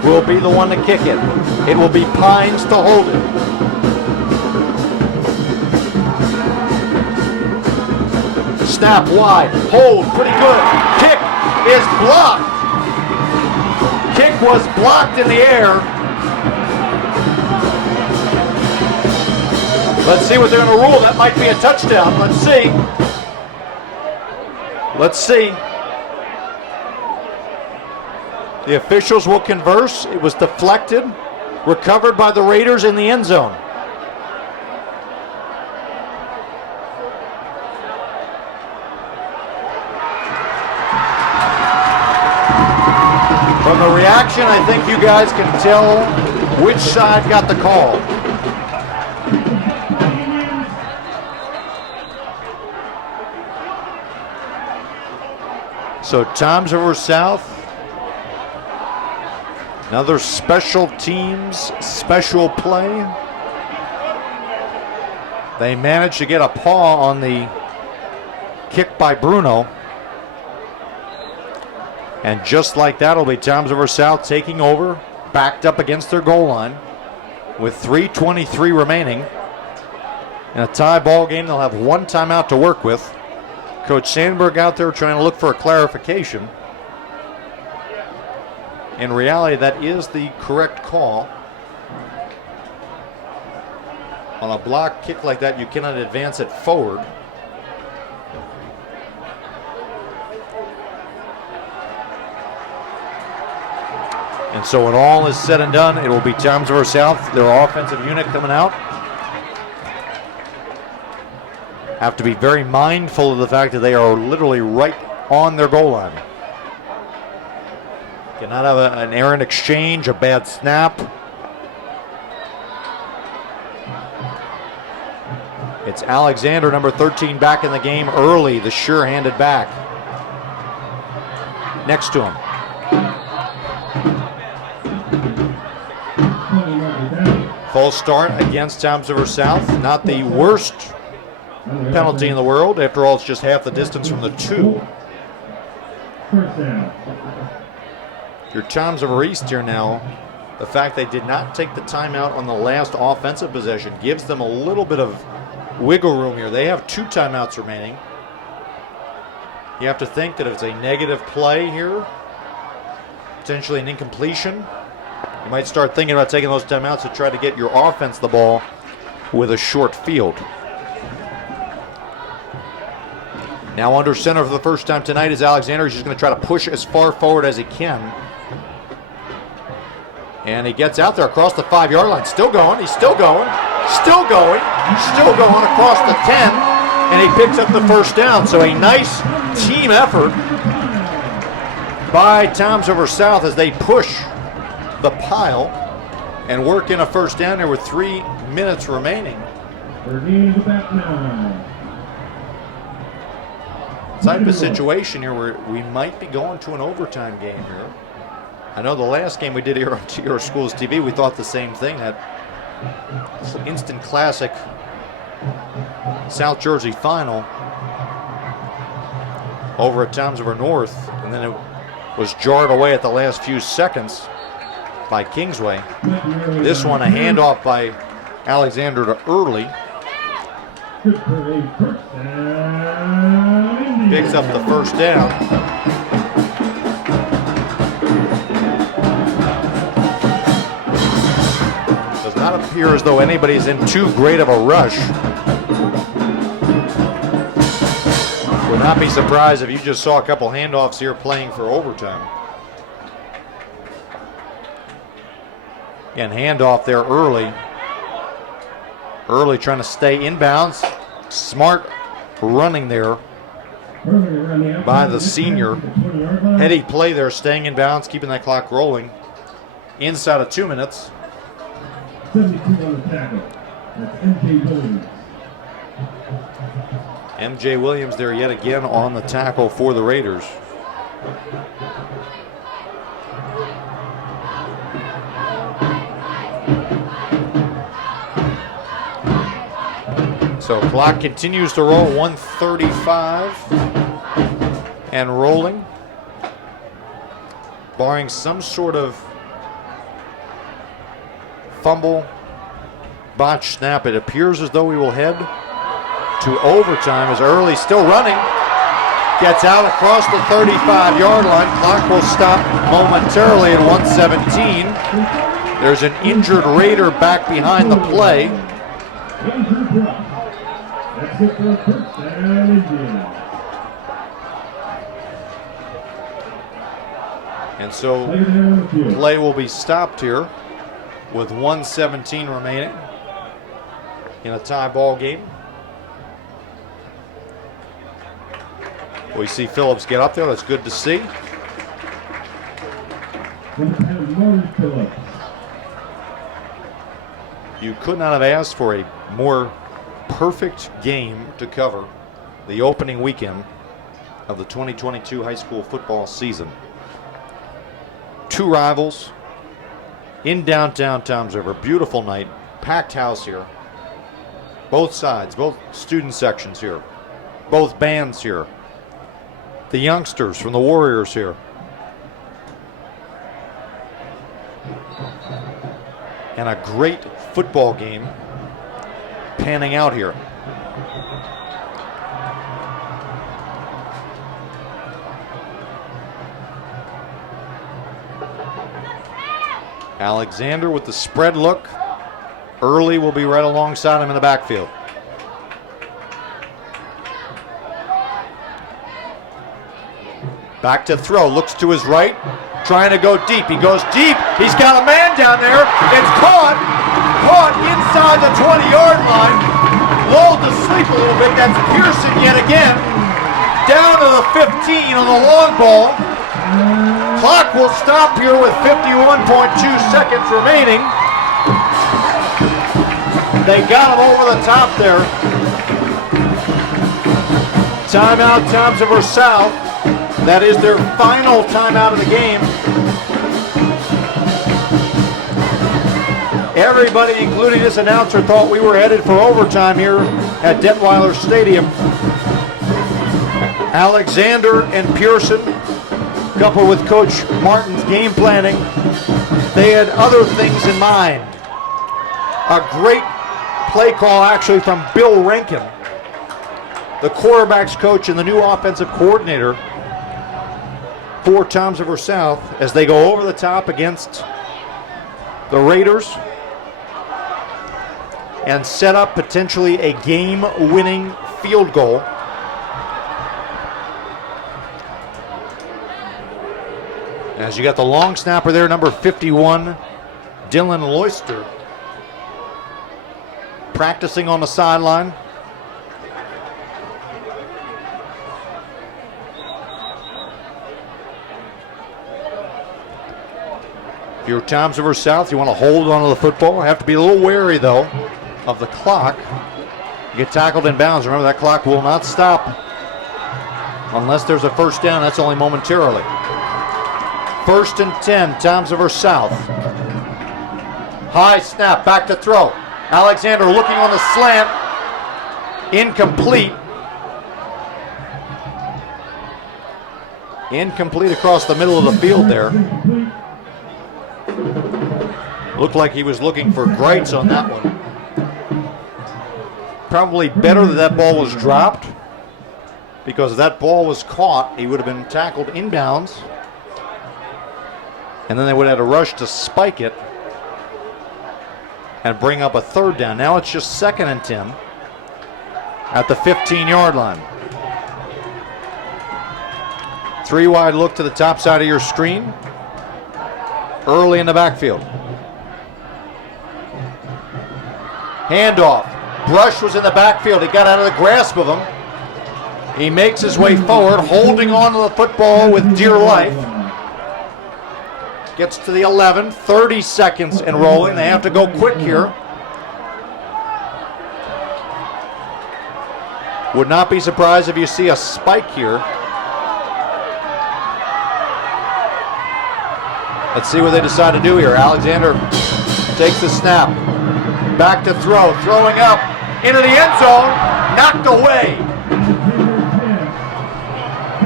will be the one to kick it. It will be Pines to hold it. Snap wide, hold, pretty good. Kick is blocked. Kick was blocked in the air. Let's see what they're going to rule. That might be a touchdown. Let's see. Let's see. The officials will converse. It was deflected, recovered by the Raiders in the end zone. From the reaction, I think you guys can tell which side got the call. So Toms River South, another special teams, special play. They managed to get a paw on the kick by Bruno. And just like that, it'll be Toms River South taking over, backed up against their goal line with 3:23 remaining. In a tie ball game, they'll have one timeout to work with. Coach Sandberg out there trying to look for a clarification. In reality, that is the correct call. On a block kick like that, you cannot advance it forward. And so when all is said and done, it will be Toms River South, their offensive unit coming out. Have to be very mindful of the fact that they are literally right on their goal line. Cannot have an errant exchange, a bad snap. It's Alexander, number 13, back in the game early, the sure-handed back. Next to him. Full start against Toms River South. Not the worst penalty in the world. After all, it's just half the distance from the 2. Your Toms River East here now, the fact they did not take the timeout on the last offensive possession gives them a little bit of wiggle room here. They have 2 timeouts remaining. You have to think that if it's a negative play here, potentially an incompletion, you might start thinking about taking those timeouts to try to get your offense the ball with a short field. Now under center for the first time tonight is Alexander. He's just going to try to push as far forward as he can. And he gets out there across the 5-yard line. Still going. He's still going. Still going. Still going across the 10. And he picks up the first down. So a nice team effort by Toms River South as they push the pile and work in a first down there with 3 minutes remaining. Type of situation here where we might be going to an overtime game here. I know the last game we did here on TRSTV, we thought the same thing. That instant classic South Jersey final over at Toms River North, and then it was jarred away at the last few seconds by Kingsway. This one, a handoff by Alexander to Early. Picks up the first down. Does not appear as though anybody's in too great of a rush. Would not be surprised if you just saw a couple handoffs here playing for overtime. Again, handoff there Early. Early trying to stay inbounds. Smart running there by the senior. Heady play there, staying in bounds, keeping that clock rolling. Inside of 2 minutes. 72 on the tackle. That's MJ Williams. MJ Williams there yet again on the tackle for the Raiders. So clock continues to roll, 1:35 and rolling. Barring some sort of fumble, botch snap, it appears as though we will head to overtime as Early still running. Gets out across the 35-yard line. Clock will stop momentarily at 1:17. There's an injured Raider back behind the play. That's it for a first down again. And so play will be stopped here with 1:17 remaining in a tie ball game. We see Phillips get up there. That's good to see. You could not have asked for a more perfect game to cover the opening weekend of the 2022 high school football season. Two rivals in downtown Toms River. Beautiful night. Packed house here. Both sides, both student sections here. Both bands here. The youngsters from the Warriors here. And a great football game panning out here. Alexander with the spread look. Early will be right alongside him in the backfield. Back to throw, looks to his right, trying to go deep. He goes deep, he's got a man down there. It's caught inside the 20-yard line. Lulled to sleep a little bit, that's Pearson yet again. Down to the 15 on the long ball. Clock will stop here with 51.2 seconds remaining. They got him over the top there. Timeout, Toms River South. That is their final timeout of the game. Everybody, including this announcer, thought we were headed for overtime here at Detweiler Stadium. Alexander and Pearson, coupled with Coach Martin's game planning, they had other things in mind. A great play call actually from Bill Rankin, the quarterback's coach and the new offensive coordinator for Toms River South, as they go over the top against the Raiders and set up potentially a game-winning field goal. As you got the long snapper there, number 51, Dylan Loyster, practicing on the sideline. If you're Toms River South, you want to hold on to the football. Have to be a little wary, though, of the clock. You get tackled in bounds. Remember, that clock will not stop unless there's a first down. That's only momentarily. 1st and 10, Toms River South. High snap, back to throw. Alexander looking on the slant. Incomplete. Incomplete across the middle of the field there. Looked like he was looking for Greitz on that one. Probably better that ball was dropped, because if that ball was caught, he would have been tackled inbounds. And then they would have had to rush to spike it and bring up a third down. Now it's just 2nd and 10 at the 15-yard line. 3 wide look to the top side of your screen. Early in the backfield. Handoff. Brush was in the backfield. He got out of the grasp of him. He makes his way forward, holding on to the football with dear life. Gets to the 11, 30 seconds and rolling. They have to go quick here. Would not be surprised if you see a spike here. Let's see what they decide to do here. Alexander takes the snap. Back to throw. Throwing up into the end zone. Knocked away.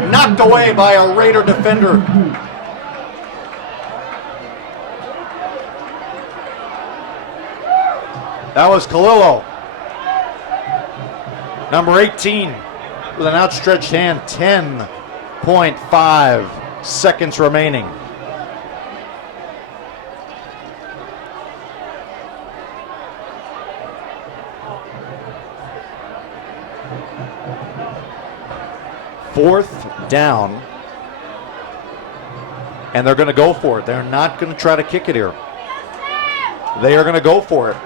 Knocked away by a Raider defender. That was Kalilo. Number 18 with an outstretched hand. 10.5 seconds remaining. Fourth down, and they're going to go for it. They're not going to try to kick it here. They are going to go for it.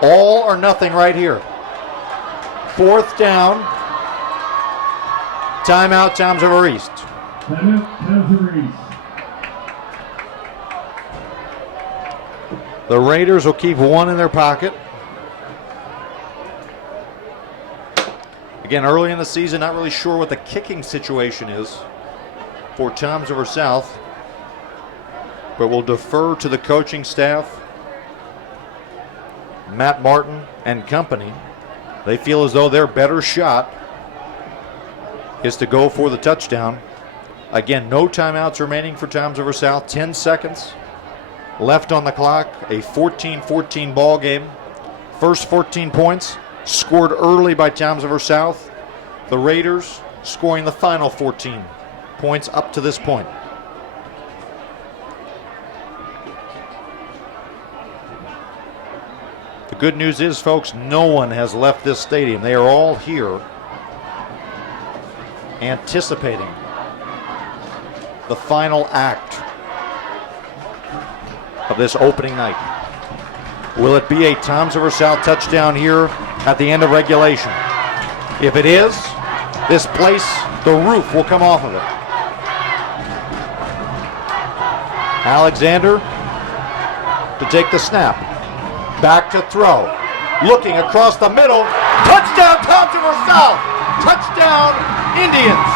All or nothing right here. Fourth down. Timeout, Toms River East. Timeout, Toms River East. The Raiders will keep one in their pocket. Again, early in the season, not really sure what the kicking situation is for Toms River South, but we'll defer to the coaching staff, Matt Martin and company. They feel as though their better shot is to go for the touchdown. Again, no timeouts remaining for Toms River South. 10 seconds left on the clock. A 14-14 ball game. First 14 points scored early by Toms River South. The Raiders scoring the final 14 points up to this point. The good news is, folks, no one has left this stadium. They are all here anticipating the final act of this opening night. Will it be a Toms River South touchdown here at the end of regulation? If it is, this place, the roof will come off of it. Alexander to take the snap. Back to throw. Looking across the middle. Touchdown, Toms River South. Touchdown, Indians.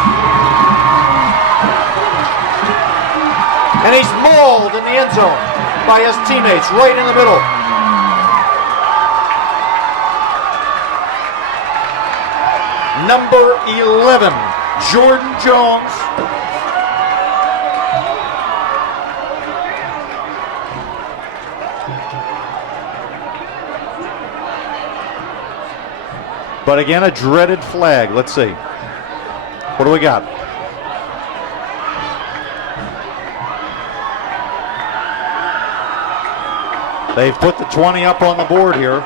And he's mauled in the end zone by his teammates right in the middle. Number 11, Jordan Jones. But again, a dreaded flag. Let's see. What do we got? They've put the 20 up on the board here.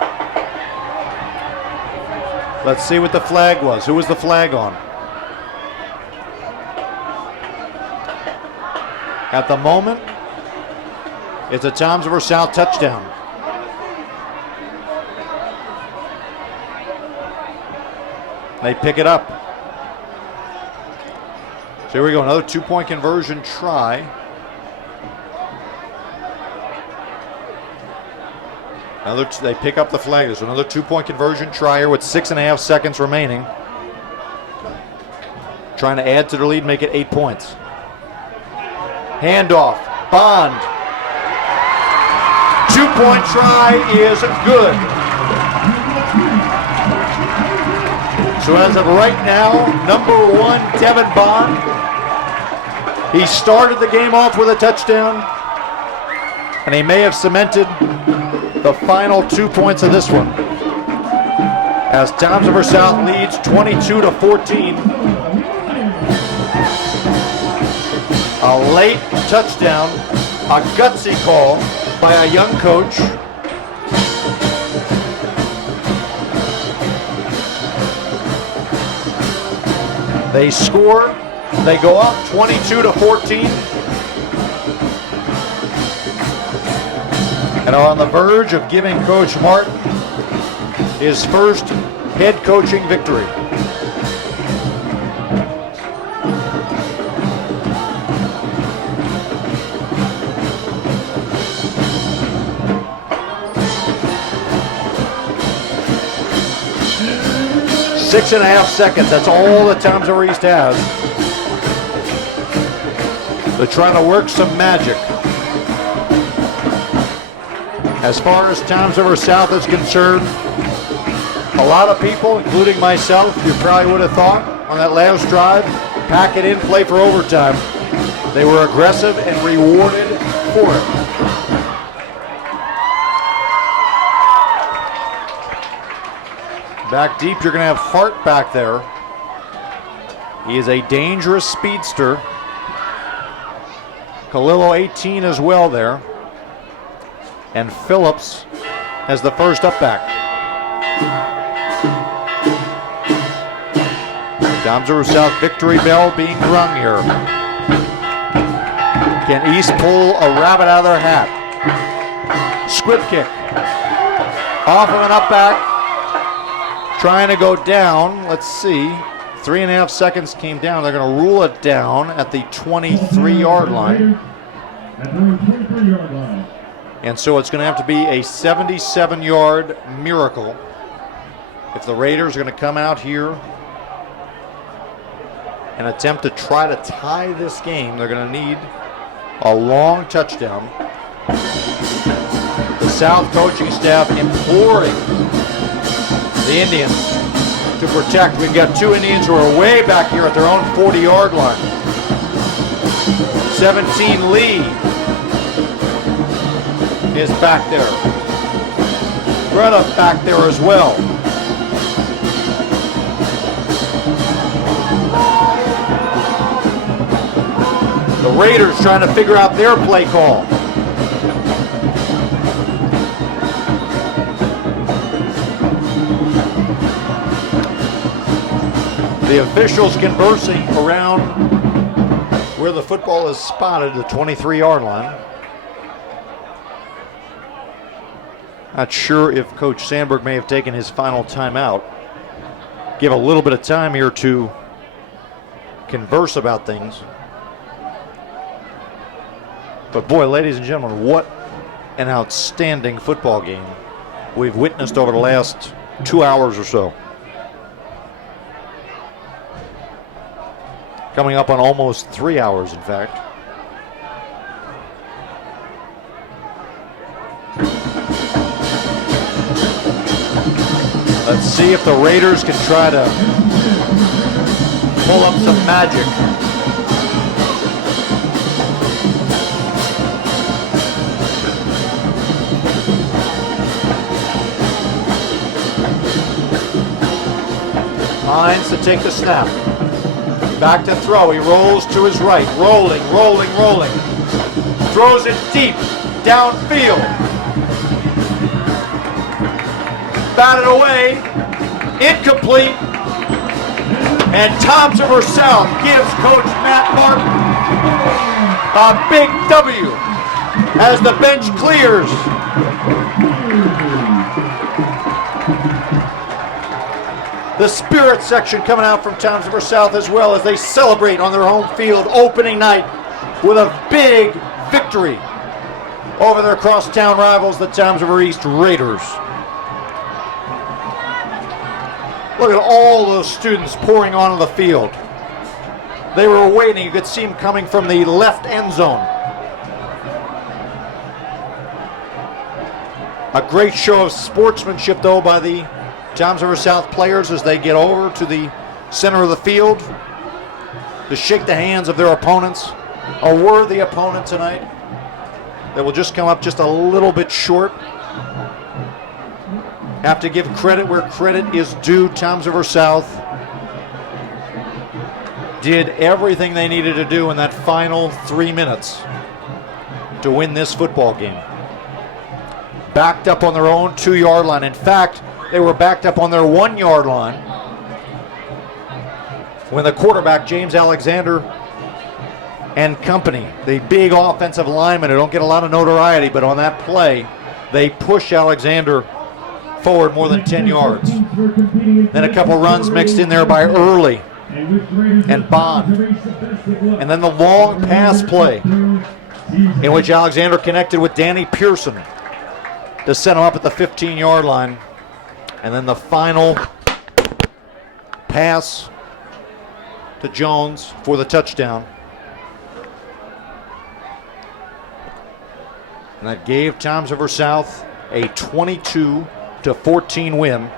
Let's see what the flag was. Who was the flag on? At the moment, it's a Toms River South touchdown. They pick it up. So here we go, another 2-point conversion try. They pick up the flag. There's another 2-point conversion try here with 6.5 seconds remaining. Trying to add to their lead, make it 8 points. Handoff, Bond. 2-point try is good. So as of right now, number 1, Devin Bond. He started the game off with a touchdown, and he may have cemented the final 2 points of this one, as Toms River South leads 22-14. A late touchdown, a gutsy call by a young coach. They score, they go up 22-14. And are on the verge of giving Coach Martin his first head coaching victory. 6.5 seconds. That's all that Toms River East has. They're trying to work some magic. As far as Toms River South is concerned, a lot of people, including myself, you probably would have thought on that last drive, pack it in, play for overtime. They were aggressive and rewarded for it. Back deep, you're going to have Hart back there. He is a dangerous speedster. Kalilo 18 as well there. And Phillips as the first up back. Toms River South victory bell being rung here. Can East pull a rabbit out of their hat? Squib kick. Off of an up back. Trying to go down. Let's see. 3.5 seconds came down. They're going to rule it down at the 23-yard line. And so it's going to have to be a 77-yard miracle if the Raiders are going to come out here and attempt to try to tie this game. They're going to need a long touchdown. The South coaching staff imploring the Indians to protect. We've got two Indians who are way back here at their own 40-yard line. 17 Lee is back there. Greta back there as well. The Raiders trying to figure out their play call. The officials conversing around where the football is spotted, the 23-yard line. Not sure if Coach Sandberg may have taken his final timeout. Give a little bit of time here to converse about things. But boy, ladies and gentlemen, what an outstanding football game we've witnessed over the last 2 hours or so. Coming up on almost 3 hours, in fact. Let's see if the Raiders can try to pull up some magic. Hines to take the snap. Back to throw. He rolls to his right. Rolling. Throws it deep. Downfield. Batted away. Incomplete. And Toms River South gives Coach Matt Martin a big W as the bench clears. The spirit section coming out from Toms River South as well as they celebrate on their home field opening night with a big victory over their crosstown rivals, the Toms River East Raiders. Look at all those students pouring onto the field. They were waiting. You could see them coming from the left end zone. A great show of sportsmanship, though, by the Toms River South players as they get over to the center of the field to shake the hands of their opponents. A worthy opponent tonight that will just come up just a little bit short. Have to give credit where credit is due. Toms River South did everything they needed to do in that final 3 minutes to win this football game. Backed up on their own 2-yard line. In fact, they were backed up on their 1-yard line when the quarterback, James Alexander and company, the big offensive lineman who don't get a lot of notoriety, but on that play, they push Alexander forward more than 10 yards. Then a couple runs mixed in there by Early and Bond. And then the long pass play in which Alexander connected with Danny Pearson to set him up at the 15-yard line. And then the final pass to Jones for the touchdown. And that gave Toms River South a 22-14 win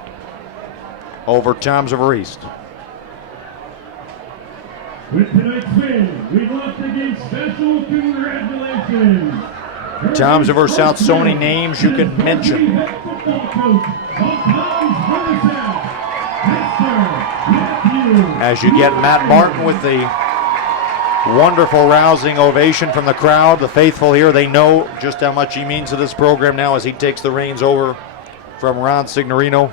over Toms River East. With tonight's win, we want to give special congratulations. Toms River South, so many names you can mention. As you get Matt Martin with the wonderful rousing ovation from the crowd. The faithful here, they know just how much he means to this program now as he takes the reins over from Ron Signorino.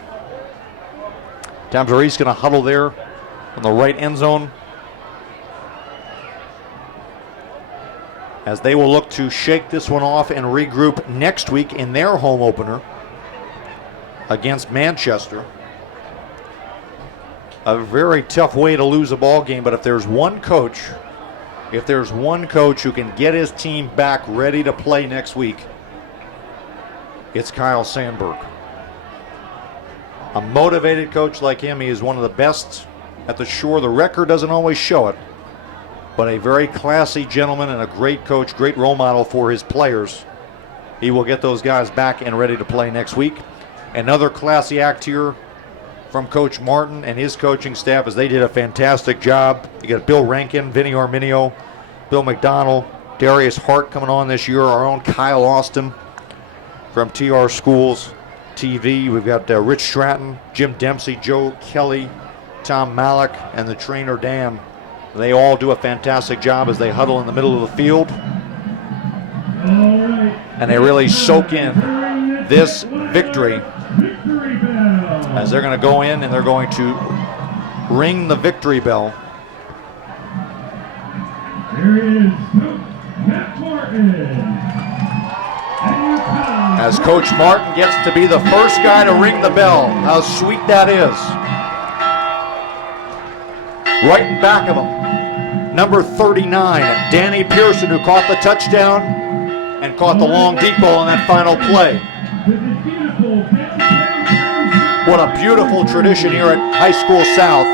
Toms River East going to huddle there on the right end zone, as they will look to shake this one off and regroup next week in their home opener against Manchester. A very tough way to lose a ball game, but if there's one coach who can get his team back ready to play next week, it's Kyle Sandberg. A motivated coach like him, he is one of the best at the Shore. The record doesn't always show it, but a very classy gentleman and a great coach, great role model for his players. He will get those guys back and ready to play next week. Another classy act here from Coach Martin and his coaching staff, as they did a fantastic job. You got Bill Rankin, Vinny Arminio, Bill McDonald, Darius Hart coming on this year, our own Kyle Austin from TR Schools TV. We've got Rich Stratton, Jim Dempsey, Joe Kelly, Tom Malik, and the trainer Dan. They all do a fantastic job as they huddle in the middle of the field. And they really soak in this victory as they're going to go in and they're going to ring the victory bell. Here is Matt Martin. As Coach Martin gets to be the first guy to ring the bell. How sweet that is. Right in back of him, number 39, Danny Pearson, who caught the touchdown and caught the long deep ball in that final play. What a beautiful tradition here at High School South.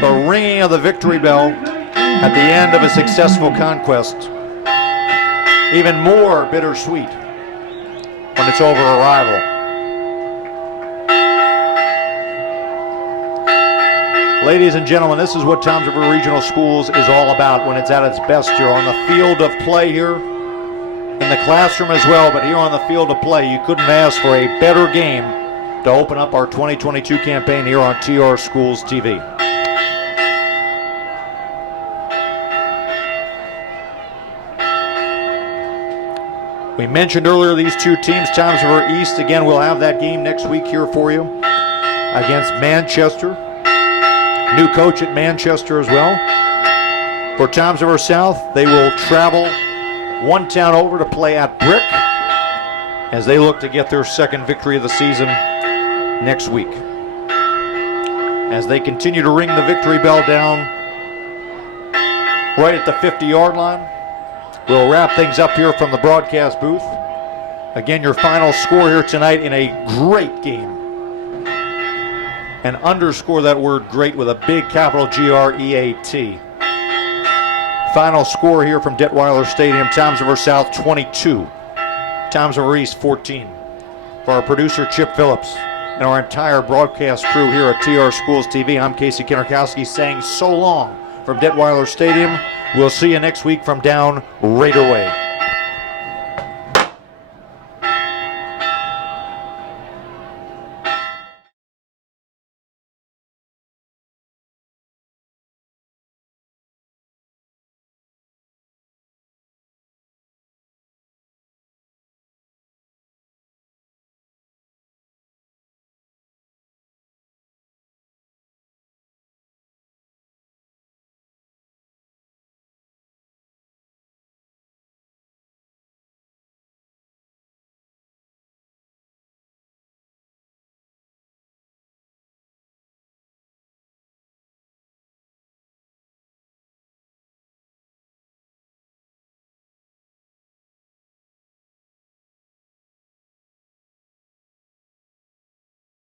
The ringing of the victory bell at the end of a successful conquest. Even more bittersweet when it's over a rival. Ladies and gentlemen, this is what Toms River Regional Schools is all about when it's at its best here on the field of play here, in the classroom as well, but here on the field of play, you couldn't ask for a better game to open up our 2022 campaign here on TR Schools TV. We mentioned earlier these two teams, Toms River East, again, we'll have that game next week here for you against Manchester. New coach at Manchester as well. For Toms River South, they will travel one town over to play at Brick as they look to get their second victory of the season next week. As they continue to ring the victory bell down right at the 50-yard line, we'll wrap things up here from the broadcast booth. Again, your final score here tonight in a great game. And underscore that word great with a big capital G-R-E-A-T. Final score here from Detweiler Stadium, Toms River South 22, Toms River East 14. For our producer Chip Phillips and our entire broadcast crew here at TR Schools TV, I'm Casey Kinnerkowski saying so long from Detweiler Stadium. We'll see you next week from down Raider Way.